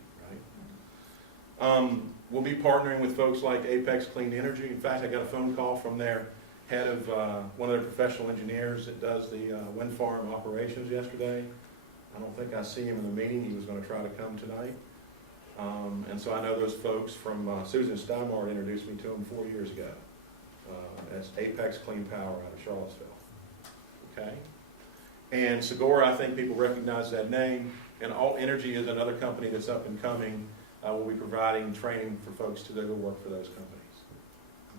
right? We'll be partnering with folks like Apex Clean Energy. In fact, I got a phone call from their head of one of their professional engineers that does the wind farm operations yesterday. I don't think I see him in the meeting. He was going to try to come tonight. And so I know those folks from Susan Steinmart introduced me to them 4 years ago. That's Apex Clean Power out of Charlottesville. Okay? And Segura, I think people recognize that name. And Alt Energy is another company that's up and coming. We'll be providing training for folks to go work for those companies.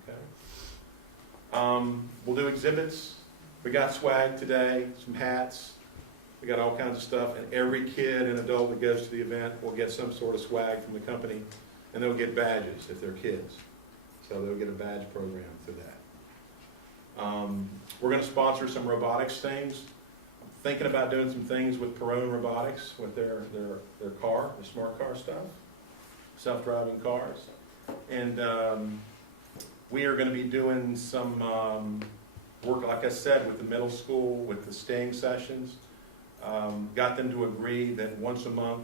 Okay? We'll do exhibits. We got swag today, some hats. We got all kinds of stuff. And every kid and adult that goes to the event will get some sort of swag from the company. And they'll get badges if they're kids. So they'll get a badge program through that. We're going to sponsor some robotics things. I'm thinking about doing some things with Perone Robotics with their car, the smart car stuff, self-driving cars. And we are going to be doing some work, like I said, with the middle school, with the STING sessions. Got them to agree that once a month,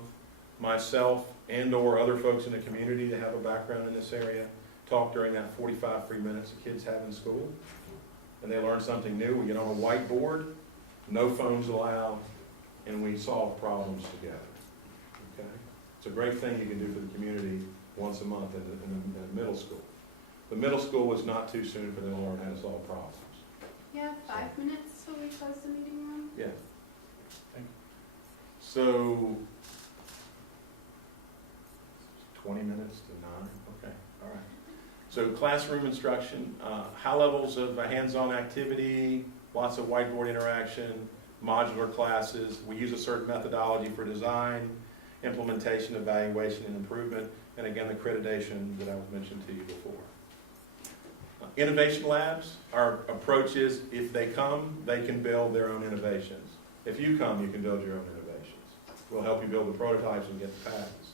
myself and or other folks in the community that have a background in this area talk during that 45 free minutes the kids have in school. And they learn something new. We get on a whiteboard, no phones allowed, and we solve problems together. Okay? It's a great thing you can do for the community once a month in the middle school. The middle school is not too soon for them to learn how to solve problems. Yeah, 5 minutes till we close the meeting room? Yeah. Thank you. So, 20 minutes to 9? Okay, all right. So classroom instruction, high levels of hands-on activity, lots of whiteboard interaction, modular classes. We use a certain methodology for design, implementation, evaluation, and improvement, and again, the accreditation that I was mentioned to you before. Innovation labs, our approach is if they come, they can build their own innovations. If you come, you can build your own innovations. We'll help you build the prototypes and get the patents.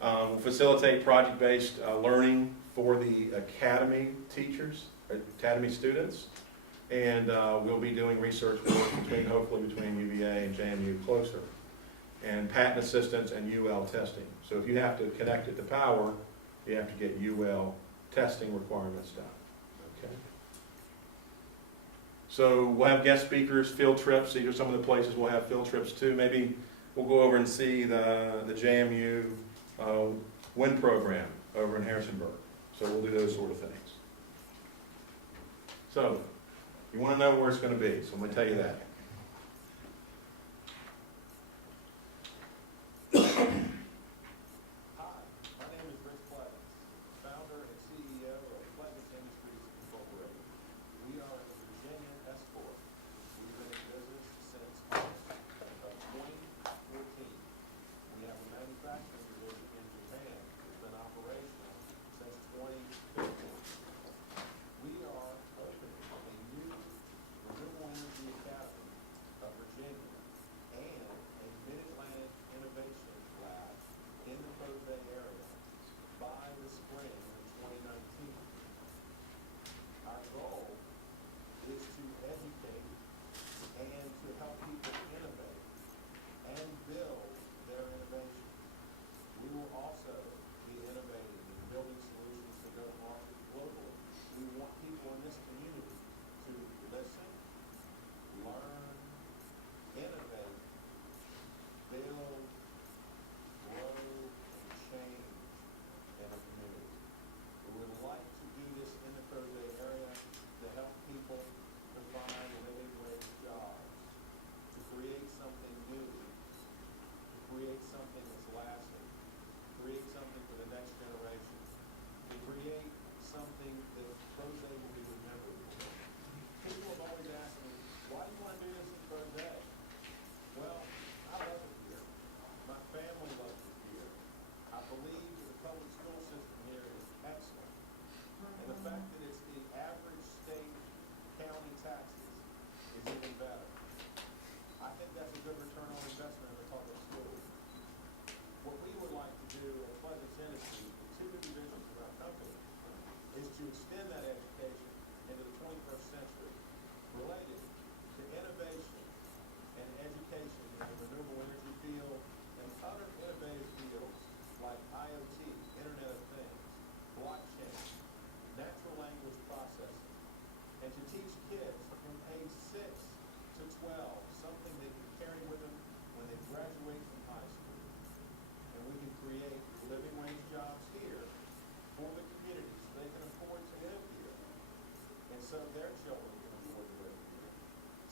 We'll facilitate project-based learning for the academy teachers, academy students, and we'll be doing research work hopefully between UVA and JMU closer, and patent assistance and UL testing. So if you have to connect it to power, you have to get UL testing requirements done. Okay. So we'll have guest speakers, field trips. These are some of the places we'll have field trips to. Maybe we'll go over and see the JMU wind program over in Harrisonburg. So we'll do those sort of things. So you want to know where it's going to be, so I'm going to tell you that.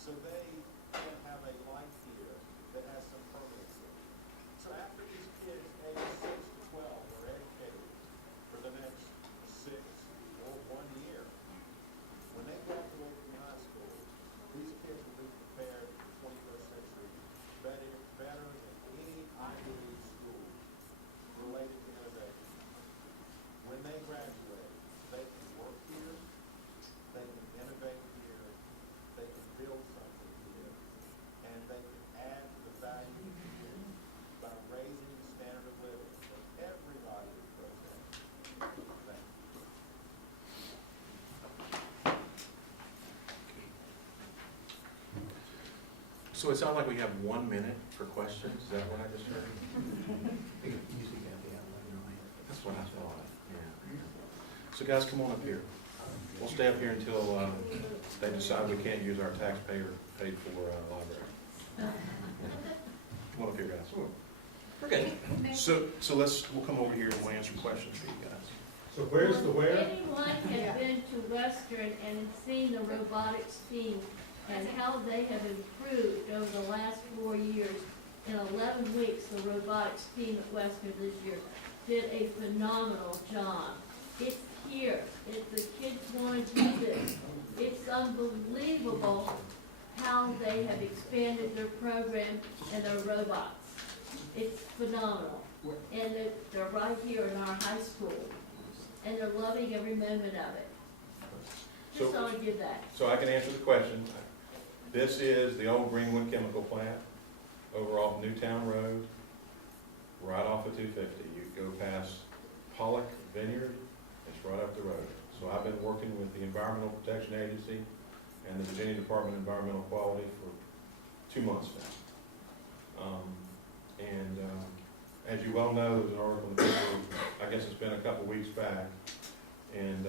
so they can have a life here that has some permanency. So after these kids, age 6 to 12, are educated for the next 6 or 1 year, when they graduate from high school, these kids will be prepared for the 21st century better than any Ivy League school related to innovation. When they graduate, they can work here, they can innovate here, they can build something here, and they can add to the value of the community by raising the standard of living for everybody in Crozet. Thank you. So it sounds like we have 1 minute for questions, is that what I just heard? That's what I thought, yeah. So guys, come on up here. We'll stay up here until they decide we can't use our taxpayer paid for library. Come on up here, guys. Okay. So we'll come over here and we'll answer questions for you guys. So where's the where? Anyone has been to Western and seen the robotics team and how they have improved over the last 4 years. In 11 weeks, the robotics team at Western this year did a phenomenal job. It's here. If the kids want to do this, it's unbelievable how they have expanded their program and their robots. It's phenomenal. And they're right here in our high school. And they're loving every moment of it. Just So- want to give that. So I can answer the question. This is the old Greenwood Chemical Plant over off Newtown Road, right off of 250. You go past Pollock Vineyard, it's right up the road. So I've been working with the Environmental Protection Agency and the Virginia Department of Environmental Quality for 2 months now. As you well know, there's an article in the paper, I guess it's been a couple weeks back, and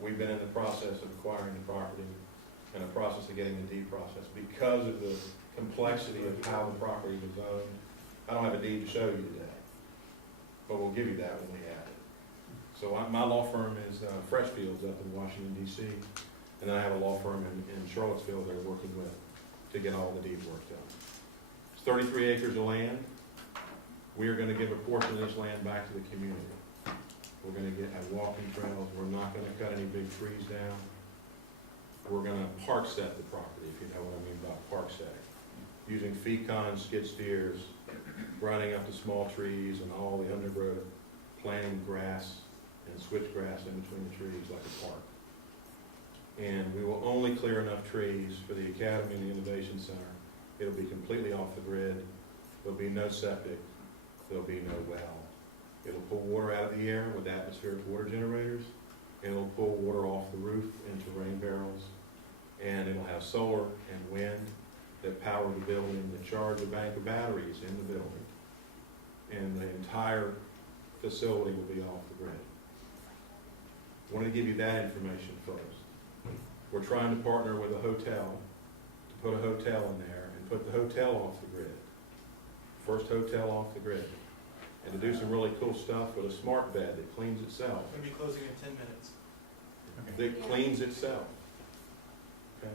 we've been in the process of acquiring the property and a process of getting the deed process. Because of the complexity of how the property was owned, I don't have a deed to show you today, but we'll give you that when we have it. So my law firm is Freshfields up in Washington, D.C., and then I have a law firm in Charlottesville they're working with to get all the deed work done. It's 33 acres of land. We are going to give a portion of this land back to the community. We're going to have walking trails. We're not going to cut any big trees down. We're going to park set the property, if you know what I mean by park setting. Using fecons, skid steers, running up the small trees and all the undergrowth, planting grass and switchgrass in between the trees like a park. And we will only clear enough trees for the Academy and the Innovation Center. It'll be completely off the grid. There'll be no septic. There'll be no well. It'll pull water out of the air with atmospheric water generators, and it'll pull water off the roof into rain barrels, and it'll have solar and wind that power the building, that charge a bank of batteries in the building, and the entire facility will be off the grid. I wanted to give you that information first. We're trying to partner with a hotel to put a hotel in there and put the hotel off the grid. First hotel off the grid. And to do some really cool stuff with a smart bed that cleans itself. We're going to be closing in 10 minutes. That cleans itself. Okay?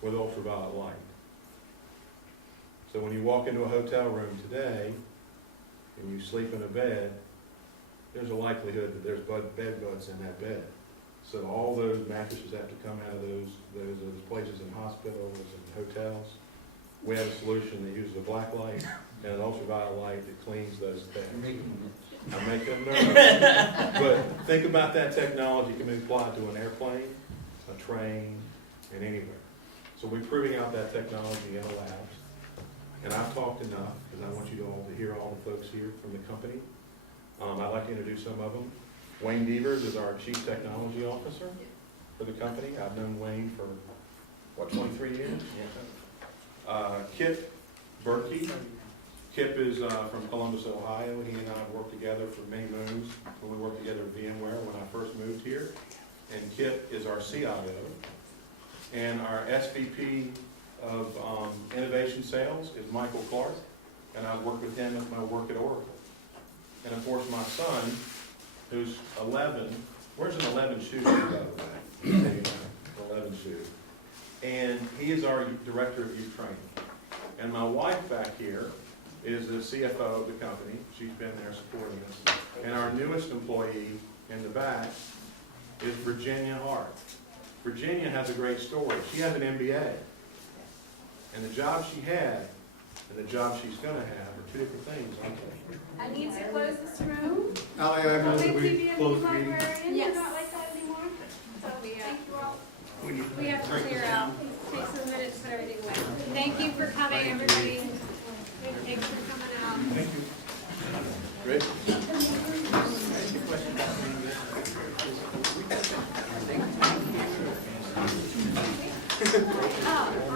With ultraviolet light. So when you walk into a hotel room today and you sleep in a bed, there's a likelihood that there's bed bugs in that bed. So all those mattresses have to come out of those places in hospitals and hotels. We have a solution that uses a black light and an ultraviolet light that cleans those beds. I'm making them nervous. But think about that technology can be applied to an airplane, a train, and anywhere. So we're proving out that technology in the labs. And I've talked enough because I want you all to hear all the folks here from the company. I'd like to introduce some of them. Wayne Devers is our Chief Technology Officer for the company. I've known Wayne for, 23 years? Kip Berkey. Kip is from Columbus, Ohio. He and I have worked together for many moons when we worked together at VMware when I first moved here. And Kip is our CIO. And our SVP of Innovation Sales is Michael Clark. And I worked with him at my work at Oracle. And of course my son, who's 11, wears an 11 shoe, by the way. 11 shoe. And he is our director of youth training. And my wife back here is the CFO of the company. She's been there supporting us. And our newest employee in the back is Virginia Hart. Virginia has a great story. She has an MBA. And the job she had and the job she's going to have are two different things, aren't they? I need to close this room. Ally, I move that we close the meeting. Yes. Not like that anymore. So thank you all. We have to clear out, take some minutes, put everything away. Thank you for coming, everybody. Thanks for coming out. Thank you. Great. Oh,